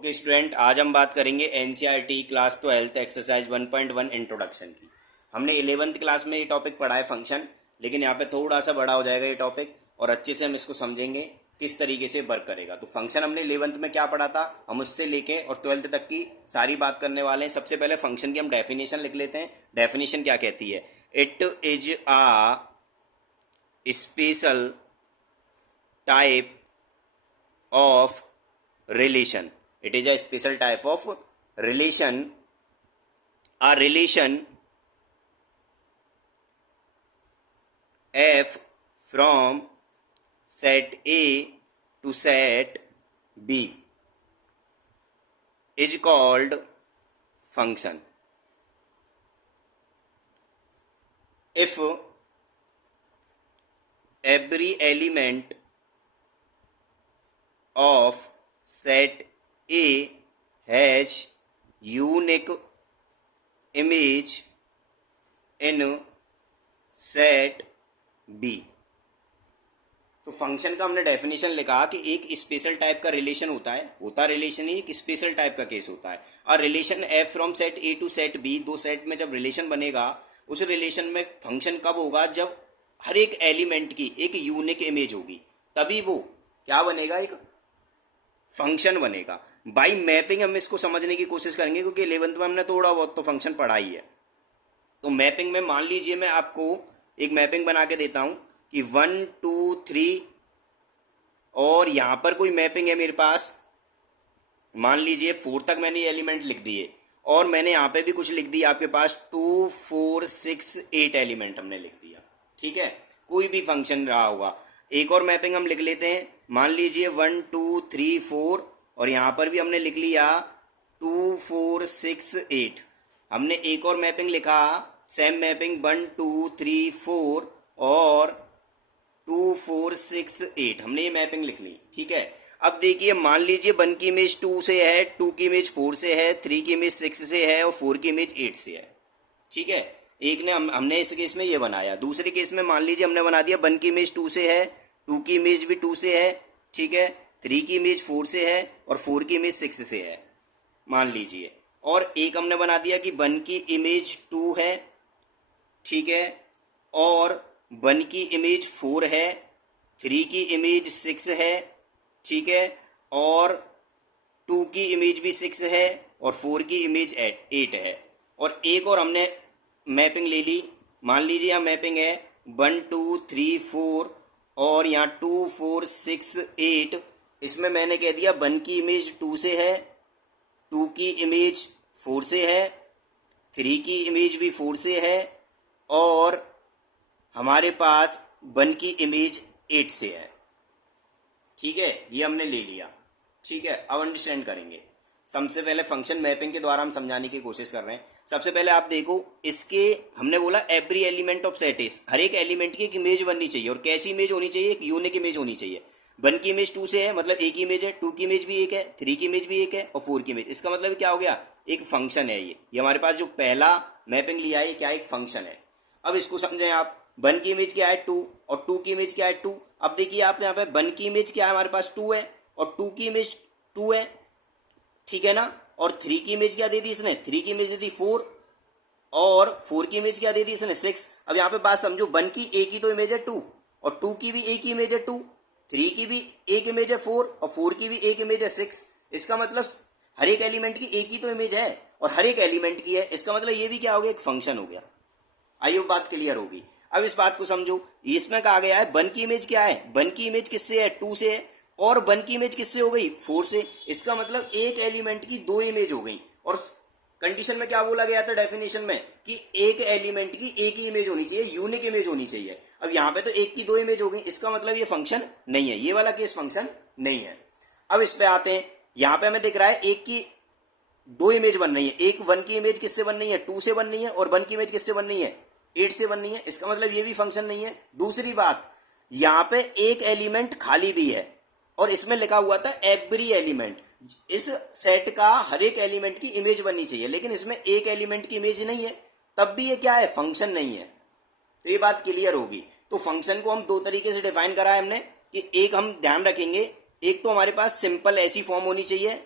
Okay student, आज हम बात करेंगे एनसीईआरटी क्लास 12 एक्सरसाइज 1.1 इंट्रोडक्शन की। हमने 11th क्लास में ये टॉपिक पढ़ा है फंक्शन, लेकिन यहाँ पे थोड़ा सा बड़ा हो जाएगा ये टॉपिक और अच्छे से हम इसको समझेंगे किस तरीके से वर्क करेगा। तो फंक्शन हमने 11th में क्या पढ़ा था, हम उससे लेके और 12th तक की सारी बात करने वाले हैं। सबसे पहले फंक्शन की हम डेफिनेशन लिख लेते हैं। डेफिनेशन क्या कहती है? It is a special type of relation. It is a special type of relation. A relation f from set A to set B is called function. If every element of set A has unique image in set B। तो function का हमने definition लिखा कि एक special type का relation होता relation ही एक स्पेशल टाइप का केस होता है। और relation f from set A to set B, दो सेट में जब रिलेशन बनेगा, उस रिलेशन में फंक्शन कब होगा? जब हर एक एलिमेंट की एक यूनिक इमेज होगी, तभी वो क्या बनेगा? एक फंक्शन बनेगा। बाई मैपिंग हम इसको समझने की कोशिश करेंगे, क्योंकि 11th में हमने थोड़ा बहुत तो फंक्शन पढ़ा ही है। तो मैपिंग में मान लीजिए मैं आपको एक मैपिंग बना के देता हूं कि 1 2 3 और यहां पर कोई मैपिंग है मेरे पास, मान लीजिए 4 तक मैंने एलिमेंट लिख दिए और मैंने यहां पे भी कुछ लिख दिया आपके पास 2 4 6 8 एलिमेंट हमने लिख दिया। ठीक है, कोई भी फंक्शन रहा होगा। एक और मैपिंग हम लिख लेते हैं, मान लीजिए 1 2 3 4 और यहाँ पर भी हमने लिख लिया 2 4 6 8। हमने एक और मैपिंग लिखा, सेम मैपिंग 1 2 3 4 और 2 4 6 8, हमने ये मैपिंग लिख ली। ठीक है, अब देखिए मान लीजिए 1 की इमेज 2 से है, 2 की इमेज 4 से है, 3 की इमेज 6 से है और 4 की इमेज 8 से है। ठीक है, एक ने हमने इस केस में ये बनाया। दूसरे केस में मान लीजिए हमने बना दिया 1 की इमेज 2 से है, 2 की इमेज भी 2 से है, ठीक है, 3 की इमेज 4 से है और 4 की इमेज 6 से है मान लीजिए। और एक हमने बना दिया कि 1 की इमेज 2 है, ठीक है, और 1 की इमेज 4 है, 3 की इमेज 6 है, ठीक है, और 2 की इमेज भी 6 है और 4 की इमेज 8 है। और एक और हमने मैपिंग ले ली, मान लीजिए यहाँ मैपिंग है 1 2 3 4 और यहाँ 2 4 6 8। इसमें मैंने कह दिया 1 की इमेज 2 से है, 2 की इमेज 4 से है, 3 की इमेज भी 4 से है और हमारे पास 1 की इमेज 8 से है। ठीक है, ये हमने ले लिया। ठीक है, अब अंडरस्टैंड करेंगे। सबसे पहले फंक्शन मैपिंग के द्वारा हम समझाने की कोशिश कर रहे हैं। सबसे पहले आप देखो, इसके हमने बोला every element of set is, हर एक एलिमेंट की एक इमेज बननी चाहिए। और कैसी इमेज होनी चाहिए? एक यूनिक इमेज होनी चाहिए। 1 की इमेज 2 से है, मतलब एक ही इमेज है, 2 की इमेज भी एक है, 3 की इमेज भी एक है और 4 की इमेज। इसका मतलब क्या हो गया? एक फंक्शन है। ये हमारे पास जो पहला मैपिंग लिया है, क्या एक फंक्शन है। अब इसको समझें आप, 1 की इमेज क्या है? 2 और 2 की इमेज क्या है? 2। अब देखिए आप यहाँ पे 1 की इमेज क्या है हमारे पास? 2 है और 2 की इमेज 2 है, ठीक है ना। और 3 की इमेज क्या दे दी इसने? 3 की इमेज दे दी 4 और 4 की इमेज क्या दे दी इसने? 6। अब यहाँ पे बात समझो, 1 की एक ही तो इमेज है 2 और 2 की भी एक ही इमेज है 2, 3 की भी एक इमेज है 4 और 4 की भी एक इमेज है 6। इसका मतलब हर एक एलिमेंट की एक ही तो इमेज है और हर एक एलिमेंट की है। इसका मतलब ये भी क्या हो गया? एक फंक्शन हो गया। आइए बात क्लियर होगी। अब इस बात को समझो, इसमें कहा गया है 1 की इमेज क्या है? 1 की इमेज किससे है? 2 से है और 1 की इमेज किससे हो गई? 4 से। इसका मतलब एक एलिमेंट की 2 इमेज हो गई। और कंडीशन में क्या बोला गया था डेफिनेशन में? कि एक एलिमेंट की एक ही इमेज होनी चाहिए, यूनिक इमेज होनी चाहिए। अब यहाँ पे तो एक की 2 इमेज हो गई, इसका मतलब ये फंक्शन नहीं है, ये वाला केस फंक्शन नहीं है। अब इस पे आते हैं, यहाँ पे हमें दिख रहा है एक की 2 इमेज बन रही है। एक 1 की इमेज किससे बन रही है? 2 से बन रही है और 1 की इमेज किससे बन रही है? 8 से बन रही है। इसका मतलब ये भी फंक्शन नहीं है। दूसरी बात, यहाँ पे एक एलिमेंट खाली भी है और इसमें लिखा हुआ था एवरी एलिमेंट। इस सेट का हर एक एलिमेंट की इमेज बननी चाहिए, लेकिन इसमें एक एलिमेंट की इमेज नहीं है, तब भी ये क्या है? फंक्शन नहीं है। तो ये बात क्लियर होगी। तो फंक्शन को हम 2 तरीके से डिफाइन करा है हमने कि एक हम ध्यान रखेंगे, एक तो हमारे पास सिंपल ऐसी फॉर्म होनी चाहिए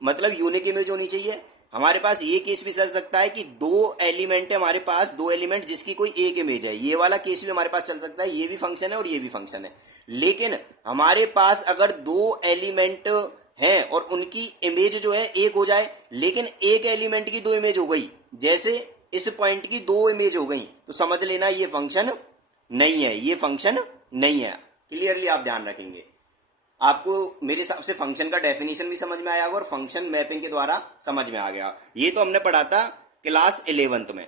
मतलब यूनिक इमेज होनी चाहिए। हमारे पास ये केस भी चल सकता है कि दो एलिमेंट है हमारे पास, दो एलिमेंट जिसकी कोई एक इमेज है, ये वाला केस भी हमारे पास चल सकता है। ये भी फंक्शन है और ये भी फंक्शन है। लेकिन हमारे पास अगर दो एलिमेंट हैं और उनकी इमेज जो है एक हो जाए, लेकिन एक एलिमेंट की दो इमेज हो गई, जैसे इस पॉइंट की दो इमेज हो गई, तो समझ लेना ये फंक्शन नहीं है, ये फंक्शन नहीं है। क्लियरली आप ध्यान रखेंगे। आपको मेरे हिसाब से फंक्शन का डेफिनेशन भी समझ में आया होगा और फंक्शन मैपिंग के द्वारा समझ में आ गया। ये तो हमने पढ़ा था क्लास 11th में,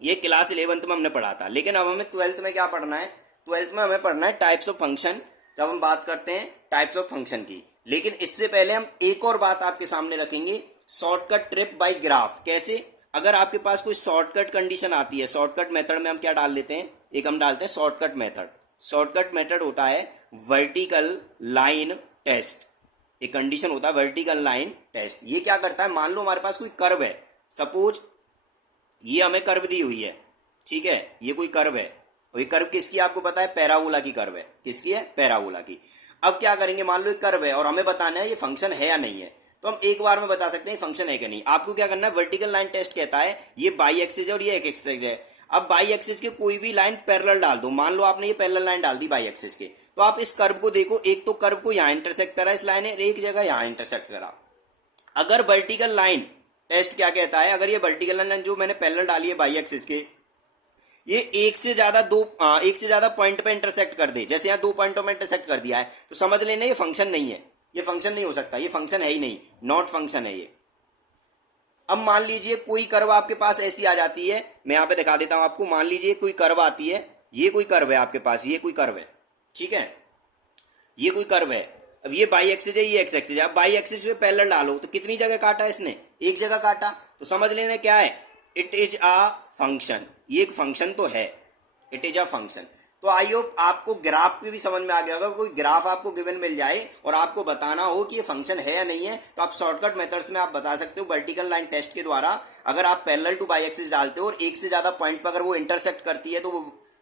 ये क्लास 11th में हमने पढ़ा था। लेकिन अब हमें 12th में क्या पढ़ना है? 12th में हमें पढ़ना है टाइप्स ऑफ फंक्शन, जब हम बात करते हैं टाइप्स ऑफ फंक्शन की। लेकिन इससे पहले हम एक और बात आपके सामने रखेंगे, शॉर्टकट ट्रिप बाय ग्राफ। कैसे? अगर आपके पास कोई शॉर्टकट कंडीशन आती है, शॉर्टकट मेथड में हम क्या डाल देते हैं? एक हम डालते हैं शॉर्टकट मेथड। शॉर्टकट मेथड होता है वर्टिकल लाइन टेस्ट। एक कंडीशन होता है वर्टिकल लाइन टेस्ट। ये क्या करता है? मान लो हमारे पास कोई कर्व है, सपोज ये हमें कर्व दी हुई है, ठीक है, ये कोई कर्व है और ये कर्व किसकी आपको पता है? पैराबोला की कर्व है। किसकी है? पैराबोला की। अब क्या करेंगे? मान लो एक कर्व है और हमें बताना है ये फंक्शन है या नहीं है, तो हम एक बार में बता सकते हैं फंक्शन है कि नहीं। आपको क्या करना है? वर्टिकल लाइन टेस्ट कहता है ये बाई एक्सिस है और ये एक एक्सिस है। अब बाई एक्सिस के कोई भी लाइन पैरेलल डाल दो। मान लो आपने ये पैरेलल लाइन डाल दी बाई एक्सिस के, तो आप इस कर्व को देखो, एक तो कर्व को यहाँ इंटरसेक्ट करा इस लाइन ने, एक जगह यहाँ इंटरसेक्ट करा। अगर वर्टिकल लाइन टेस्ट क्या कहता है? अगर ये वर्टिकल लाइन जो मैंने पैरेलल डाली है बाई एक्सिस के, ये एक से ज्यादा पॉइंट पे इंटरसेक्ट कर दे, जैसे यहाँ दो पॉइंटों में इंटरसेक्ट कर दिया है, तो समझ लेना ये फंक्शन नहीं है, ये फंक्शन नहीं हो सकता, ये फंक्शन है ही नहीं, नॉट फंक्शन है ये। अब मान लीजिए कोई कर्व आपके पास ऐसी आ जाती है, मैं यहाँ पे दिखा देता हूं आपको। मान लीजिए कोई कर्व आती है, ये कोई कर्व है आपके पास, ये कोई कर्व है, ठीक है, ये कोई कर्व है। अब ये बाई एक्सिस है, ये एक्स एक्सिस है। अब बाई एक्सिस पे पैरेलल डालो तो कितनी जगह काटा इसने? एक जगह काटा। तो समझ लेना क्या है? It is a function. ये एक फंक्शन तो है, इट इज अ फंक्शन। तो आई होप आपको ग्राफ पे भी समझ में आ गया होगा। कोई ग्राफ आपको गिवन मिल जाए और आपको बताना हो कि ये फंक्शन है या नहीं है, तो आप शॉर्टकट मेथड्स में आप बता सकते हो वर्टिकल लाइन टेस्ट के द्वारा। अगर आप पैरेलल टू बाई एक्सिस डालते हो और एक से ज्यादा पॉइंट पर अगर वो इंटरसेक्ट करती है तो वो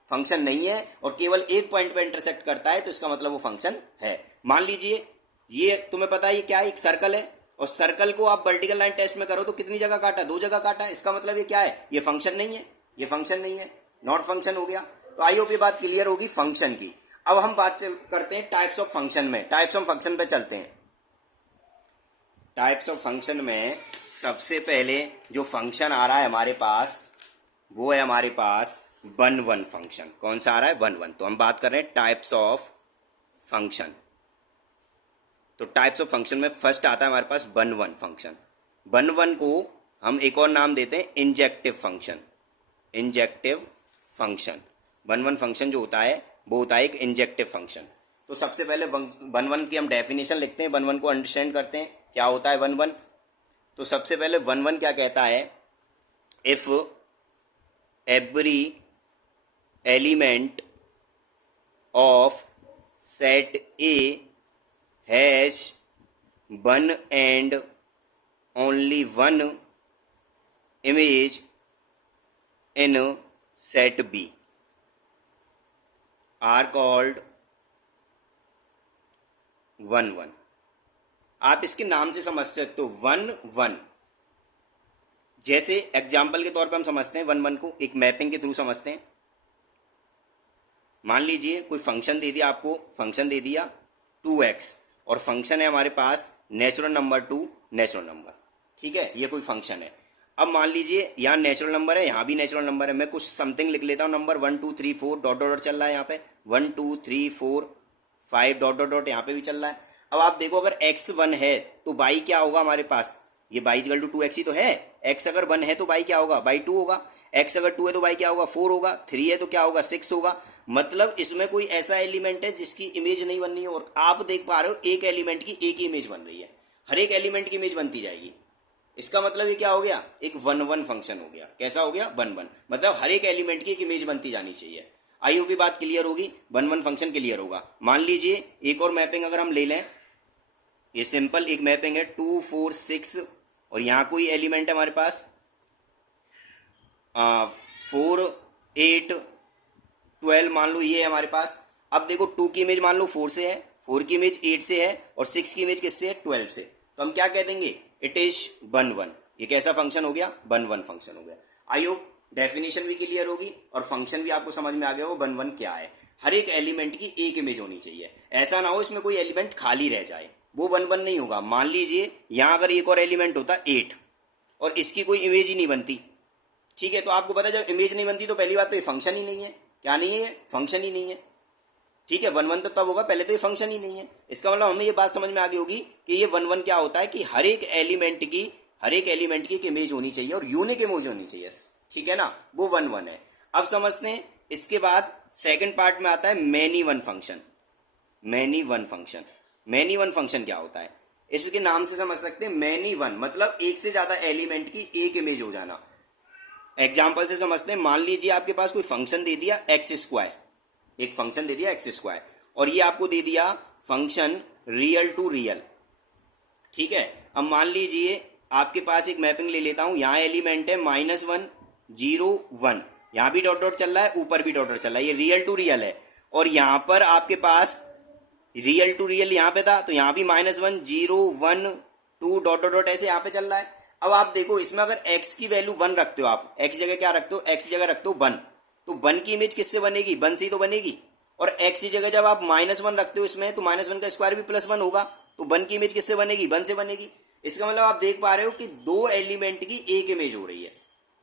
फंक्शन नहीं है, और केवल एक पॉइंट पर इंटरसेक्ट करता है तो इसका मतलब वो फंक्शन है। मान लीजिए ये तुम्हें पता है ये क्या है? एक सर्कल है, और सर्कल को आप वर्टिकल लाइन टेस्ट में करो तो कितनी जगह काटा? दो जगह काटा। इसका मतलब ये क्या है? ये फंक्शन नहीं है, ये फंक्शन नहीं है, नॉट फंक्शन हो गया। तो आई होप ये बात क्लियर होगी फंक्शन की। अब हम बात करते हैं टाइप्स ऑफ फंक्शन में। टाइप्स ऑफ फंक्शन पे चलते हैं। टाइप्स ऑफ फंक्शन में सबसे पहले जो फंक्शन आ रहा है हमारे पास, वो है हमारे पास वन वन फंक्शन। कौन सा आ रहा है? One one. तो हम बात कर रहे हैं टाइप्स ऑफ फंक्शन। तो टाइप्स ऑफ फंक्शन में फर्स्ट आता है हमारे पास one one function. One one को हम एक और नाम देते हैं injective function. Injective function, one one function जो होता है वो होता है एक इंजेक्टिव फंक्शन। तो सबसे पहले वन वन की हम डेफिनेशन लिखते हैं, वन वन को अंडरस्टैंड करते हैं क्या होता है वन वन। तो सबसे पहले वन वन क्या कहता है? If every element of set A has one and only one image in set B are called one one. आप इसके नाम से समझ सकते हो वन वन। जैसे एग्जाम्पल के तौर पे हम समझते हैं वन वन को, एक मैपिंग के थ्रू समझते हैं। मान लीजिए कोई फंक्शन दे दिया आपको, फंक्शन दे दिया 2x और फंक्शन है हमारे पास नेचुरल नंबर 2 नेचुरल नंबर, ठीक है, ये कोई फंक्शन है। अब मान लीजिए यहाँ नेचुरल नंबर है, यहाँ भी नेचुरल नंबर है। मैं कुछ समथिंग लिख लेता हूँ, नंबर 1 2 3 4 डॉट डॉट चल रहा है यहाँ पे, 1 2 3 4 5 डॉट डॉट डॉट यहाँ पे भी चल रहा है। अब आप देखो अगर x 1 है तो y क्या होगा हमारे पास? ये y इक्वल टू 2x ही तो है। x अगर 1 है तो y क्या होगा? y 2 होगा। x अगर 2 है तो y क्या होगा? 4 होगा। 3 है तो क्या होगा? 6 होगा। मतलब इसमें कोई ऐसा एलिमेंट है जिसकी इमेज नहीं बननी है, और आप देख पा रहे हो एक एलिमेंट की एक ही इमेज बन रही है, हर एक एलिमेंट की इमेज बनती जाएगी। इसका मतलब ये क्या हो गया? एक वन वन फंक्शन हो गया। कैसा हो गया? One one. मतलब हर एक एलिमेंट की एक इमेज बनती जानी चाहिए। आई होप बात क्लियर होगी, वन वन फंक्शन क्लियर होगा। मान लीजिए एक और मैपिंग अगर हम ले लें, ये सिंपल एक मैपिंग है 2 4 6 और यहाँ कोई एलिमेंट है हमारे पास 4 8 12 मान लो ये है हमारे पास। अब देखो 2 की इमेज मान लो 4 से है, 4 की इमेज 8 से है और 6 की इमेज किससे है? 12 से। तो हम क्या कह देंगे, इट इज वन वन। ये कैसा फंक्शन हो गया, वन वन फंक्शन हो गया। आई होप डेफिनेशन भी क्लियर होगी और फंक्शन भी आपको समझ में आ गया हो वन वन क्या है। हर एक एलिमेंट की एक इमेज होनी चाहिए, ऐसा ना हो इसमें कोई एलिमेंट खाली रह जाए, वो वन वन नहीं होगा। मान लीजिए यहाँ अगर एक और एलिमेंट होता 8 और इसकी कोई इमेज ही नहीं बनती, ठीक है, तो आपको पता है जब इमेज नहीं बनती तो पहली बात तो ये फंक्शन ही नहीं है। क्या नहीं है, फंक्शन ही नहीं है, ठीक है। वन वन तो तब होगा, पहले तो ये फंक्शन ही नहीं है। इसका मतलब हमें ये बात समझ में आ गई होगी कि ये वन वन क्या होता है कि हर एक एलिमेंट की एक इमेज होनी चाहिए और यूनिक इमेज होनी चाहिए, ठीक है ना, वो वन वन है। अब समझते हैं इसके बाद सेकंड पार्ट में आता है many one function. Many one function, many one function क्या होता है, इसके नाम से समझ सकते हैं। मैनी वन मतलब एक से ज्यादा एलिमेंट की एक इमेज हो जाना। एग्जाम्पल से समझते हैं, मान लीजिए आपके पास कोई फंक्शन दे दिया एक्स स्क्वायर, एक फंक्शन दे दिया एक्स स्क्वायर, और ये आपको दे दिया फंक्शन रियल टू रियल, ठीक है। अब मान लीजिए आपके पास एक मैपिंग ले लेता हूं, यहाँ एलिमेंट है -1 0 1, यहाँ भी डॉट डॉट चल रहा है, ऊपर भी डॉट डॉट चल रहा है, ये रियल टू रियल है। और यहाँ पर आपके पास रियल टू रियल यहाँ पे था, तो यहाँ भी -1 0 1 2 डॉट डॉट डॉट ऐसे यहाँ पे चल रहा है। अब आप देखो इसमें अगर x की वैल्यू 1 रखते हो, आप x जगह क्या रखते हो, x जगह रखते हो 1, तो 1 की इमेज किससे बनेगी, 1 से ही तो बनेगी। और x की जगह जब आप -1 रखते हो इसमें, तो -1 का स्क्वायर भी +1 होगा, तो 1 की इमेज किससे बनेगी, 1 से बनेगी। इसका मतलब आप देख पा रहे हो कि दो एलिमेंट की एक इमेज हो रही है,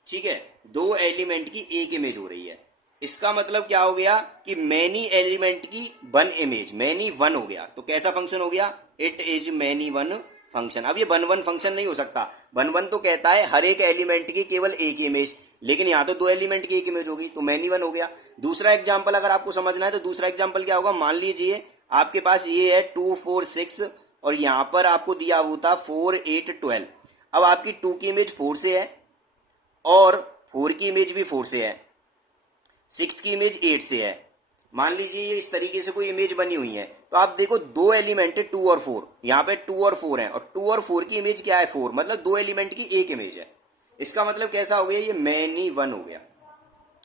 ठीक है, दो एलिमेंट की एक इमेज हो रही है। इसका मतलब क्या हो गया कि मैनी एलिमेंट की वन इमेज, मैनी वन हो गया। तो कैसा फंक्शन हो गया, it is many one function. अब ये वन वन फंक्शन नहीं हो सकता, वन वन तो कहता है हर एक एलिमेंट की केवल एक इमेज, लेकिन यहाँ तो दो एलिमेंट की एक इमेज होगी, तो मैनी वन हो गया। दूसरा एग्जाम्पल अगर आपको समझना है तो दूसरा एग्जाम्पल क्या होगा, मान लीजिए आपके पास ये है 2 4 6 और यहाँ पर आपको दिया हुआ था 4 8 12। अब आपकी 2 की इमेज 4 से है और 4 की इमेज भी 4 से है, 6 की इमेज 8 से है। मान लीजिए ये इस तरीके से कोई इमेज बनी हुई है, तो आप देखो दो एलिमेंट है 2 और 4, यहाँ पे 2 और 4 है, और 2 और 4 की इमेज क्या है 4, मतलब दो एलिमेंट की एक इमेज है। इसका मतलब कैसा हो गया, ये मैनी वन हो गया,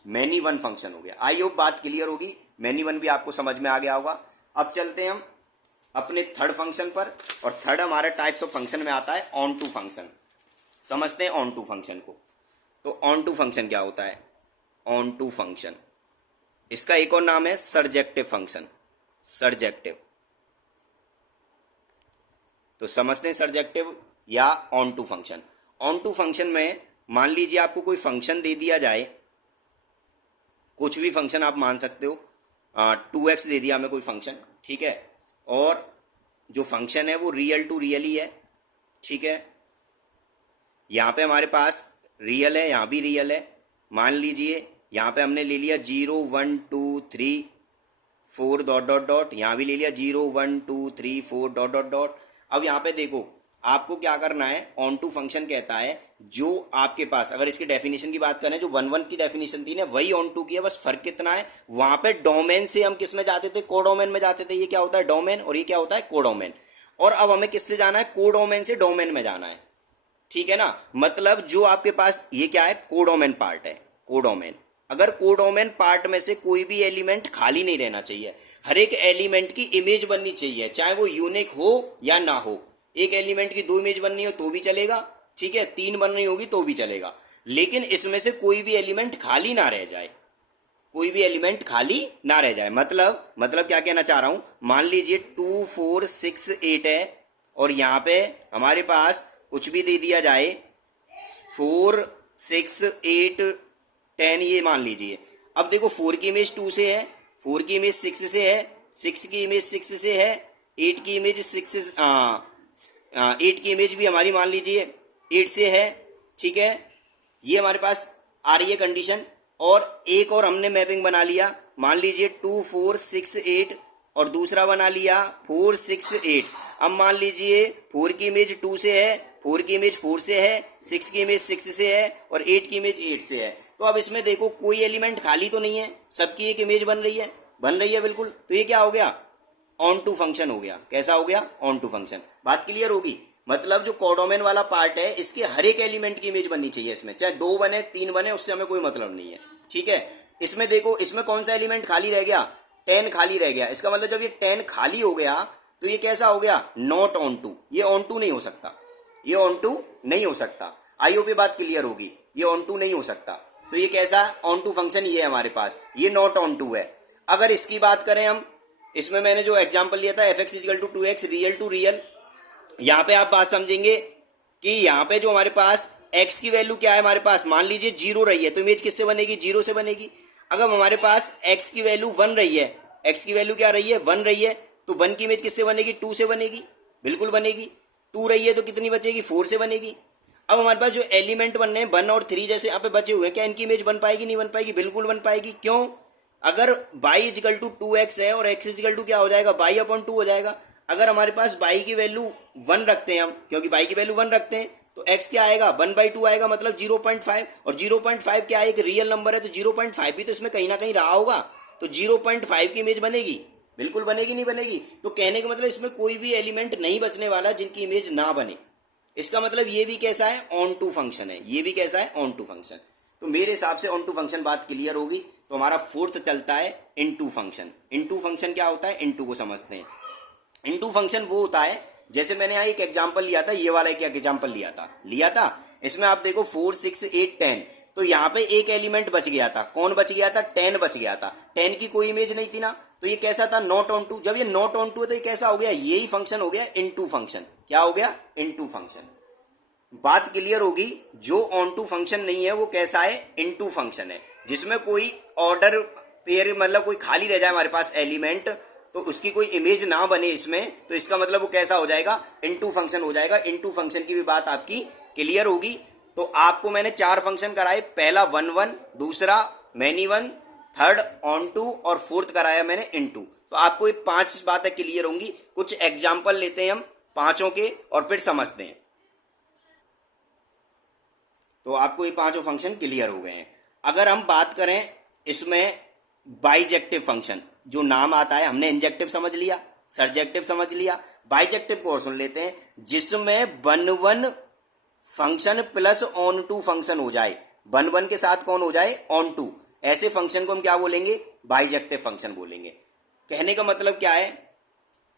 मैनी वन फंक्शन हो गया। आई होप बात क्लियर होगी, मैनी वन भी आपको समझ में आ गया होगा। अब चलते हैं हम अपने थर्ड फंक्शन पर, और थर्ड हमारे टाइप्स ऑफ फंक्शन में आता है ऑन टू फंक्शन। समझते हैं ऑन टू फंक्शन को। तो ऑन टू फंक्शन क्या होता है, ऑन टू फंक्शन, इसका एक और नाम है सर्जेक्टिव फंक्शन, सर्जेक्टिव। तो समझते हैं सर्जेक्टिव या onto function. Onto function में मान लीजिए आपको कोई फंक्शन दे दिया जाए, कुछ भी फंक्शन आप मान सकते हो, 2x दे दिया हमें कोई फंक्शन, ठीक है, और जो फंक्शन है वो रियल टू रियल ही है, ठीक है। यहाँ पे हमारे पास रियल है, यहाँ भी रियल है। मान लीजिए यहाँ पे हमने ले लिया 0 1 2 3 4 डॉट डॉट डॉट, यहाँ भी ले लिया 0 1 2 3 4 डॉट डॉट डॉट। अब यहाँ पे देखो आपको क्या करना है, ऑन टू फंक्शन कहता है जो आपके पास, अगर इसकी डेफिनेशन की बात करें, जो वन वन की डेफिनेशन थी ना वही ऑन टू की है, बस फर्क कितना है, वहां पे डोमेन से हम किस में जाते थे, कोडोमेन में जाते थे। ये क्या होता है, डोमेन, और ये क्या होता है, कोडोमेन। और अब हमें किससे जाना है, कोडोमेन से डोमेन में जाना है, ठीक है ना। मतलब जो आपके पास ये क्या है, कोडोमेन पार्ट है, कोडोमेन। अगर कोडोमेन पार्ट में से कोई भी एलिमेंट खाली नहीं रहना चाहिए, हर एक एलिमेंट की इमेज बननी चाहिए, चाहे वो यूनिक हो या ना हो। एक एलिमेंट की 2 इमेज बननी हो तो भी चलेगा, ठीक है, 3 बन रही होगी तो भी चलेगा, लेकिन इसमें से कोई भी एलिमेंट खाली ना रह जाए, कोई भी एलिमेंट खाली ना रह जाए। मतलब क्या कहना चाह रहा हूं, मान लीजिए 2 4 6 8 है और यहाँ पे हमारे पास कुछ भी दे दिया जाए 4 6 8 10, ये मान लीजिए। अब देखो 4 की इमेज 2 से है, 4 की इमेज 6 से है, 6 की इमेज 6 से है, 8 की इमेज 8 की इमेज भी हमारी मान लीजिए 8 से है, ठीक है। ये हमारे पास आ रही है कंडीशन। और एक और हमने मैपिंग बना लिया, मान लीजिए 2 4 6 8 और दूसरा बना लिया 4 6 8। अब मान लीजिए 4 की इमेज 2 से है, 4 की इमेज 4 से है, 6 की इमेज 6 से है और 8 की इमेज 8 से है। तो अब इसमें देखो कोई एलिमेंट खाली तो नहीं है, सबकी एक इमेज बन रही है बिल्कुल। तो ये क्या हो गया, ऑन टू फंक्शन हो गया। कैसा हो गया, ऑन टू फंक्शन। बात क्लियर होगी। मतलब जो कोडोमेन वाला पार्ट है, इसके हर एक एलिमेंट की इमेज बननी चाहिए इसमें, चाहे 2 बने 3 बने, उससे हमें कोई मतलब नहीं है, ठीक है। इसमें देखो, इसमें कौन सा एलिमेंट खाली रह गया, 10 खाली रह गया। इसका मतलब जब ये 10 खाली हो गया तो ये कैसा हो गया, नॉट ऑन टू, ये ऑन टू नहीं हो सकता, ये ऑन टू नहीं हो सकता। आईओ पे बात क्लियर होगी, ये ऑन टू नहीं हो सकता। तो ये कैसा ऑन टू फंक्शन, ये है हमारे पास, ये नॉट ऑन टू है। अगर इसकी बात करें हम, इसमें मैंने जो एग्जांपल लिया था f x is equal to 2x real to real, यहाँ पे आप बात समझेंगे कि यहाँ पे जो हमारे पास x की वैल्यू क्या है, हमारे पास मान लीजिए 0 रही है, तो इमेज किससे बनेगी, 0 से बनेगी। अगर हमारे पास x की वैल्यू 1 रही है, x की वैल्यू क्या रही है, 1 रही है, तो 1 की इमेज किससे बनेगी, 2 से बनेगी, बिल्कुल बनेगी। 2 रही है तो कितनी बचेगी, 4 से बनेगी। अब हमारे पास जो एलिमेंट बनने हैं 1 और 3 जैसे यहाँ पे बचे हुए हैं, क्या इनकी इमेज बन पाएगी, नहीं बन पाएगी, बिल्कुल बन पाएगी। क्यों, अगर y इजिकल टू 2x है और x इजिकल टू क्या हो जाएगा, y अपॉन 2 हो जाएगा। अगर हमारे पास y की वैल्यू 1 रखते हैं हम, क्योंकि y की वैल्यू 1 रखते हैं, तो x क्या आएगा, 1/2 आएगा, मतलब 0.5। और 0.5 क्या है, एक रियल नंबर है, तो 0.5 भी तो इसमें कहीं ना कहीं रहा होगा, तो 0.5 की इमेज बनेगी, बिल्कुल बनेगी, नहीं बनेगी। तो कहने का मतलब इसमें कोई भी एलिमेंट नहीं बचने वाला जिनकी इमेज ना बने। इसका मतलब ये भी कैसा है, ऑन टू फंक्शन है, ये भी कैसा है, ऑन टू फंक्शन। तो मेरे हिसाब से ऑन टू फंक्शन बात क्लियर होगी। तो हमारा फोर्थ चलता है इनटू फंक्शन। इनटू फंक्शन क्या होता है, इनटू को समझते हैं। इनटू फंक्शन वो होता है, जैसे मैंने यहाँ एक एग्जांपल लिया था, ये वाला एक एग्जांपल लिया था, इसमें आप देखो 4 6 8 10, तो यहाँ पे एक एलिमेंट बच गया था, कौन बच गया था, 10 बच गया था। 10 की कोई इमेज नहीं थी ना, तो ये कैसा था, नॉट ऑन टू। जब ये नॉट ऑन टू है तो ये कैसा हो गया, यही फंक्शन हो गया इनटू फंक्शन। क्या हो गया, इनटू फंक्शन। बात क्लियर होगी, जो ऑन टू फंक्शन नहीं है वो कैसा है, इनटू फंक्शन है, जिसमें कोई ऑर्डर पेयर, मतलब कोई खाली रह जाए हमारे पास एलिमेंट, तो उसकी कोई इमेज ना बने इसमें, तो इसका मतलब वो कैसा हो जाएगा, इनटू फंक्शन हो जाएगा। इनटू फंक्शन की भी बात आपकी क्लियर होगी। तो आपको मैंने 4 फंक्शन कराए, पहला 1 1, दूसरा मैनी 1, थर्ड ऑन टू, और फोर्थ कराया मैंने इनटू। तो आपको ये 5 बातें क्लियर होंगी। कुछ एग्जाम्पल लेते हैं हम पांचों के और फिर समझते हैं। तो आपको ये 5 फंक्शन क्लियर हो गए हैं। अगर हम बात करें इसमें बाइजेक्टिव फंक्शन, जो नाम आता है, हमने इंजेक्टिव समझ लिया, सरजेक्टिव समझ लिया, बाइजेक्टिव को और सुन लेते हैं, जिसमें 1 1 function plus onto function हो जाए, 1 1 के साथ कौन हो जाए, ऑन टू, ऐसे फंक्शन को हम क्या बोलेंगे, बाइजेक्टिव फंक्शन बोलेंगे। कहने का मतलब क्या है,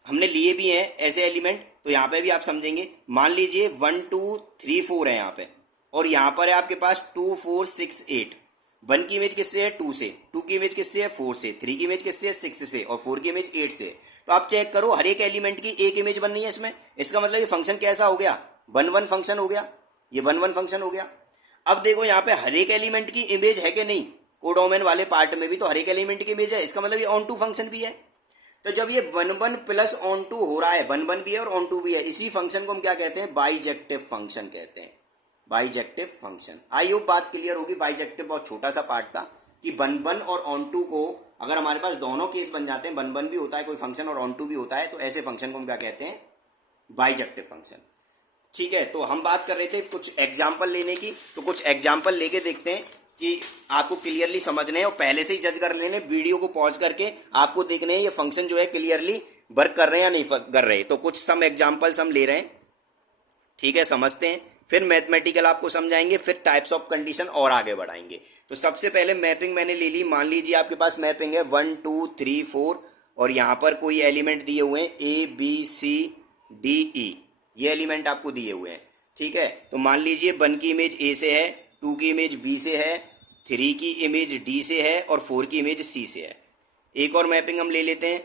हमने लिए भी हैं ऐसे एलिमेंट, तो यहाँ पे भी आप समझेंगे। मान लीजिए 1 2 3 4 है यहाँ पे, और यहाँ पर है आपके पास 2 4 6 8। 1 की इमेज किससे है, 2 से, 2 की इमेज किससे है, 4 से, 3 की इमेज किससे है, 6 से, और 4 की इमेज 8 से। तो आप चेक करो, हर एक एलिमेंट की एक इमेज बननी है इसमें। इसका मतलब ये फंक्शन कैसा हो गया, 1 1 फंक्शन हो गया, ये 1 1 फंक्शन हो गया। अब देखो यहाँ पे हर एक एलिमेंट की इमेज है कि नहीं, कोडोमेन वाले पार्ट में भी तो हर एक एलिमेंट की इमेज है, इसका मतलब ये ऑन टू फंक्शन भी है। तो जब ये 1 1 प्लस ऑन टू हो रहा है, 1 1 भी है और ऑन टू भी है, इसी फंक्शन को हम क्या कहते हैं, बाइजेक्टिव फंक्शन कहते हैं, बाइजेक्टिव फंक्शन। आई होप बात क्लियर होगी। बाइजेक्टिव बहुत छोटा सा पार्ट था कि 1 1 और ऑन टू को अगर हमारे पास दोनों केस बन जाते हैं, 1 1 भी होता है कोई फंक्शन और ऑन टू भी होता है, तो ऐसे फंक्शन को हम क्या कहते हैं, बाइजेक्टिव फंक्शन। ठीक है, तो हम बात कर रहे थे कुछ एग्जाम्पल लेने की, तो कुछ एग्जाम्पल लेके देखते हैं कि आपको क्लियरली समझने हैं, और पहले से ही जज कर लेने, वीडियो को पॉज करके आपको देखने हैं ये फंक्शन जो है क्लियरली वर्क कर रहे हैं या नहीं कर रहे। तो कुछ सम एग्जाम्पल्स हम ले रहे हैं, ठीक है, समझते हैं, फिर मैथमेटिकल आपको समझाएंगे, फिर टाइप्स ऑफ कंडीशन और आगे बढ़ाएंगे। तो सबसे पहले मैपिंग मैंने ले ली। मान लीजिए आपके पास मैपिंग है 1 2 3 4, और यहाँ पर कोई एलिमेंट दिए हुए हैं ABCDE, ये एलिमेंट आपको दिए हुए हैं। ठीक है, तो मान लीजिए 1 की इमेज A से है, 2 की इमेज B से है, 3 की इमेज D से है, और 4 की इमेज C से है। एक और मैपिंग हम ले लेते हैं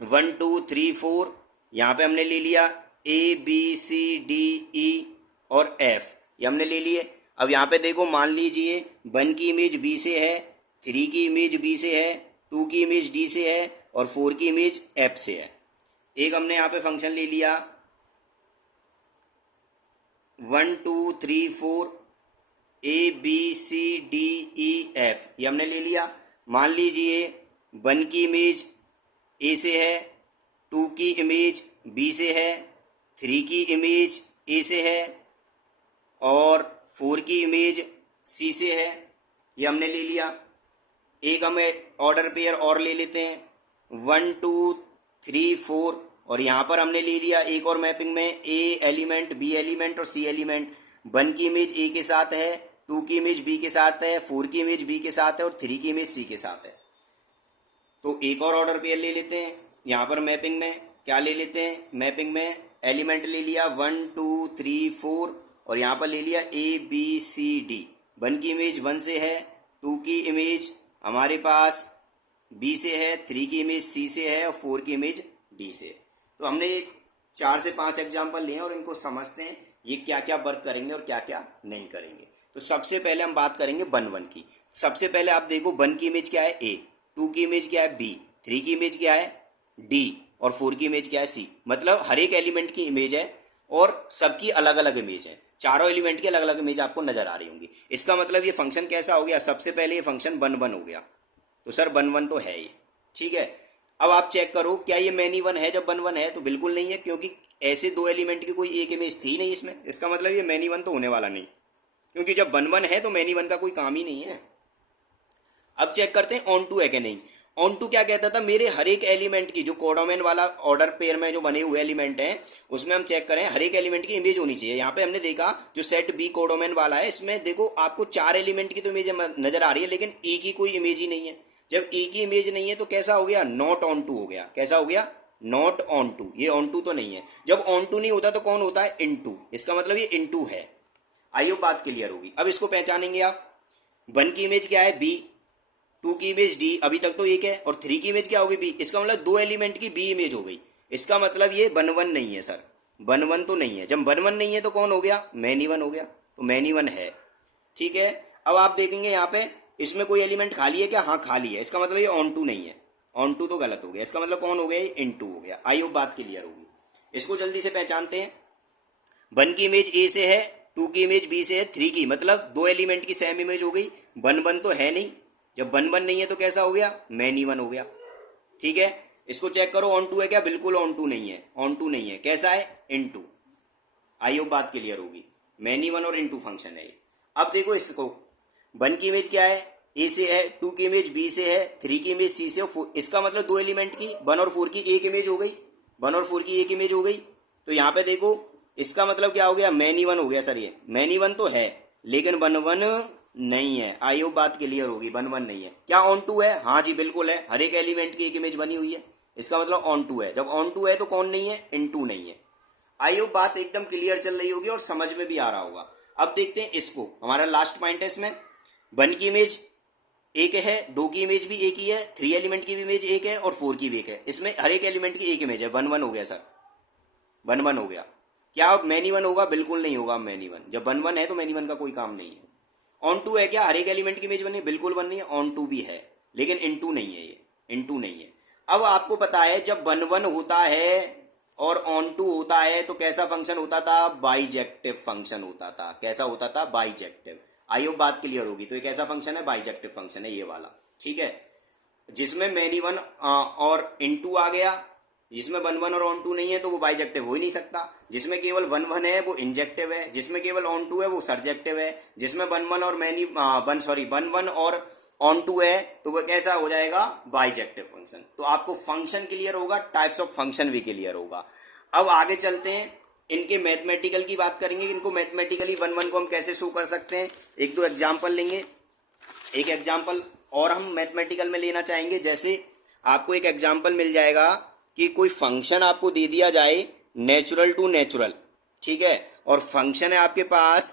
1 2 3 4, यहाँ पे हमने ले लिया ABCDE और F, ये हमने ले लिए। अब यहाँ पे देखो, मान लीजिए 1 की इमेज B से है, 3 की इमेज B से है, 2 की इमेज D से है, और 4 की इमेज F से है। एक हमने यहाँ पे फंक्शन ले लिया 1 2 3 4 ABCDEF, ये हमने ले लिया। मान लीजिए 1 की इमेज A से है, 2 की इमेज B से है, 3 की इमेज A से है, और 4 की इमेज C से है, ये हमने ले लिया। एक हमें ऑर्डर पेयर और ले लेते हैं 1 2 3 4, और यहाँ पर हमने ले लिया एक और मैपिंग में A एलिमेंट, B एलिमेंट और C एलिमेंट। 1 की इमेज A के साथ है, 2 की इमेज B के साथ है, 4 की इमेज B के साथ है, और 3 की इमेज C के साथ है। तो एक और ऑर्डर पेयर ले लेते हैं यहाँ पर मैपिंग में, क्या ले लेते हैं मैपिंग में, एलिमेंट ले लिया 1 2 3 4 और यहाँ पर ले लिया ABCD। 1 की इमेज 1 से है, 2 की इमेज हमारे पास B से है, 3 की इमेज C से है और 4 की इमेज D से। तो हमने 4 से 5 एग्जाम्पल लिए और इनको समझते हैं ये क्या क्या वर्क करेंगे और क्या क्या नहीं करेंगे। तो सबसे पहले हम बात करेंगे 1 की। सबसे पहले आप देखो 1 की इमेज क्या है A, 2 की इमेज क्या है B, 3 की इमेज क्या है D और 4 की इमेज क्या है C। मतलब हर एक एलिमेंट की इमेज है और सबकी अलग अलग इमेज है। चारों एलिमेंट की अलग अलग इमेज आपको नजर आ रही होंगी। इसका मतलब ये फंक्शन कैसा हो गया, सबसे पहले ये फंक्शन 1 1 हो गया। तो सर 1 1 तो है ये, ठीक है। अब आप चेक करो क्या ये मैनी 1 है जब 1 1 है, तो बिल्कुल नहीं है, क्योंकि ऐसे दो एलिमेंट की कोई एक इमेज थी नहीं इसमें। इसका मतलब ये मैनी 1 तो होने वाला नहीं, क्योंकि जब 1 1 है तो मैनी 1 का कोई काम ही नहीं है। अब चेक करते हैं ऑन टू है कि नहीं। ऑन टू क्या कहता था, मेरे हर एक एलिमेंट की जो कोडोमेन वाला ऑर्डर पेयर में जो बने हुए एलिमेंट हैं उसमें हम चेक करें हर एक एलिमेंट की इमेज होनी चाहिए। यहाँ पे हमने देखा जो सेट बी कोडोमेन वाला है इसमें देखो आपको 4 एलिमेंट की तो इमेज नजर आ रही है, लेकिन ई की कोई इमेज ही नहीं है। जब ई की इमेज नहीं है तो कैसा हो गया, नॉट ऑन टू हो गया। कैसा हो गया, नॉट ऑन टू। ये ऑन टू तो नहीं है। जब ऑन टू नहीं होता तो कौन होता है, इन टू। इसका मतलब ये इन टू है। आइए बात क्लियर होगी। अब इसको पहचानेंगे आप। 1 की इमेज क्या है, बी, 2 की इमेज डी, अभी तक तो एक है, और 3 की इमेज क्या होगी, बी। इसका मतलब 2 एलिमेंट की बी इमेज हो गई। इसका मतलब ये 1 1 नहीं है सर, 1 1 तो नहीं है। जब 1 1 नहीं है तो कौन हो गया, मैनी 1 हो गया। तो मैनी 1 है, ठीक है। अब आप देखेंगे यहाँ पे इसमें कोई एलिमेंट खाली है क्या, हाँ खाली है। इसका मतलब ये ऑन टू नहीं है, ऑन टू तो गलत हो गया। इसका मतलब कौन हो गया, ये इन टू हो गया। आई होप बात क्लियर होगी। इसको जल्दी से पहचानते हैं। 1 की इमेज ए से है, 2 की इमेज बी से है, 3 की, मतलब 2 एलिमेंट की सेम इमेज हो गई। 1 1 तो है नहीं। जब 1 1 नहीं है तो कैसा हो गया, मैनी 1 हो गया, ठीक है। इसको चेक करो ऑन टू है क्या, बिल्कुल ऑन टू नहीं है, ऑन टू नहीं है। कैसा है, इन टू। आई होप बात क्लियर होगी। मैनी 1 और इन टू फंक्शन है ये। अब देखो इसको, 1 की इमेज क्या है, ए से है, 2 की इमेज बी से है, 3 की इमेज सी से, और 4। इसका मतलब 2 एलिमेंट की 1 और 4 की एक इमेज हो गई, 1 और 4 की एक इमेज हो गई। तो यहाँ पे देखो इसका मतलब क्या हो गया, मैनी 1 हो गया सर। ये मैनी 1 तो है लेकिन 1 1 नहीं है। आई होप बात क्लियर होगी। 1 1 नहीं है। क्या ऑन टू है, हाँ जी बिल्कुल है। हर एक एलिमेंट की एक इमेज बनी हुई है, इसका मतलब ऑन टू है। जब ऑन टू है तो कौन नहीं है, इन टू नहीं है। आई होप बात एकदम क्लियर चल रही होगी और समझ में भी आ रहा होगा। अब देखते हैं इसको, हमारा लास्ट पॉइंट है इसमें। 1 की इमेज एक है, 2 की इमेज भी एक ही है, 3 एलिमेंट की भी इमेज एक है और 4 की भी एक है। इसमें हर एक एलिमेंट की एक इमेज है। 1 1 हो गया सर, 1 1 हो गया। क्या अब मैनी 1 होगा, बिल्कुल नहीं होगा मैनी 1। जब 1 1 है तो मैनी 1 का कोई काम नहीं है। ऑन टू है क्या, हर एक एलिमेंट की इमेज बनी, बिल्कुल बन नहीं है। ऑन टू भी है लेकिन इन टू नहीं है, ये इन टू नहीं है। अब आपको पता है जब 1 1 होता है और ऑन टू होता है तो कैसा फंक्शन होता था, बाइजेक्टिव फंक्शन होता था। कैसा होता था, बाइजेक्टिव। आई होप बात क्लियर होगी। तो एक ऐसा फंक्शन है, बाइजेक्टिव फंक्शन है ये वाला, ठीक है, जिसमें मैनी 1 और इन टू आ गया। जिसमें 1 1 और ऑन टू नहीं है तो वो बाइजेक्टिव हो ही नहीं सकता। जिसमें केवल 1 1 है वो इंजेक्टिव है, जिसमें केवल ऑन टू है वो सरजेक्टिव है। जिसमें 1 1 और 1 1 और ऑन टू है तो वो कैसा हो जाएगा, बाइजेक्टिव फंक्शन। तो आपको फंक्शन क्लियर होगा, टाइप्स ऑफ फंक्शन भी क्लियर होगा। अब आगे चलते हैं, इनके मैथमेटिकल की बात करेंगे। इनको मैथमेटिकली 1 1 को हम कैसे शो कर सकते हैं। एक दो एग्जाम्पल लेंगे। एक एग्जाम्पल और हम मैथमेटिकल में लेना चाहेंगे। जैसे आपको एक एग्जाम्पल मिल जाएगा कि कोई फंक्शन आपको दे दिया जाए नेचुरल टू नेचुरल, ठीक है, और फंक्शन है आपके पास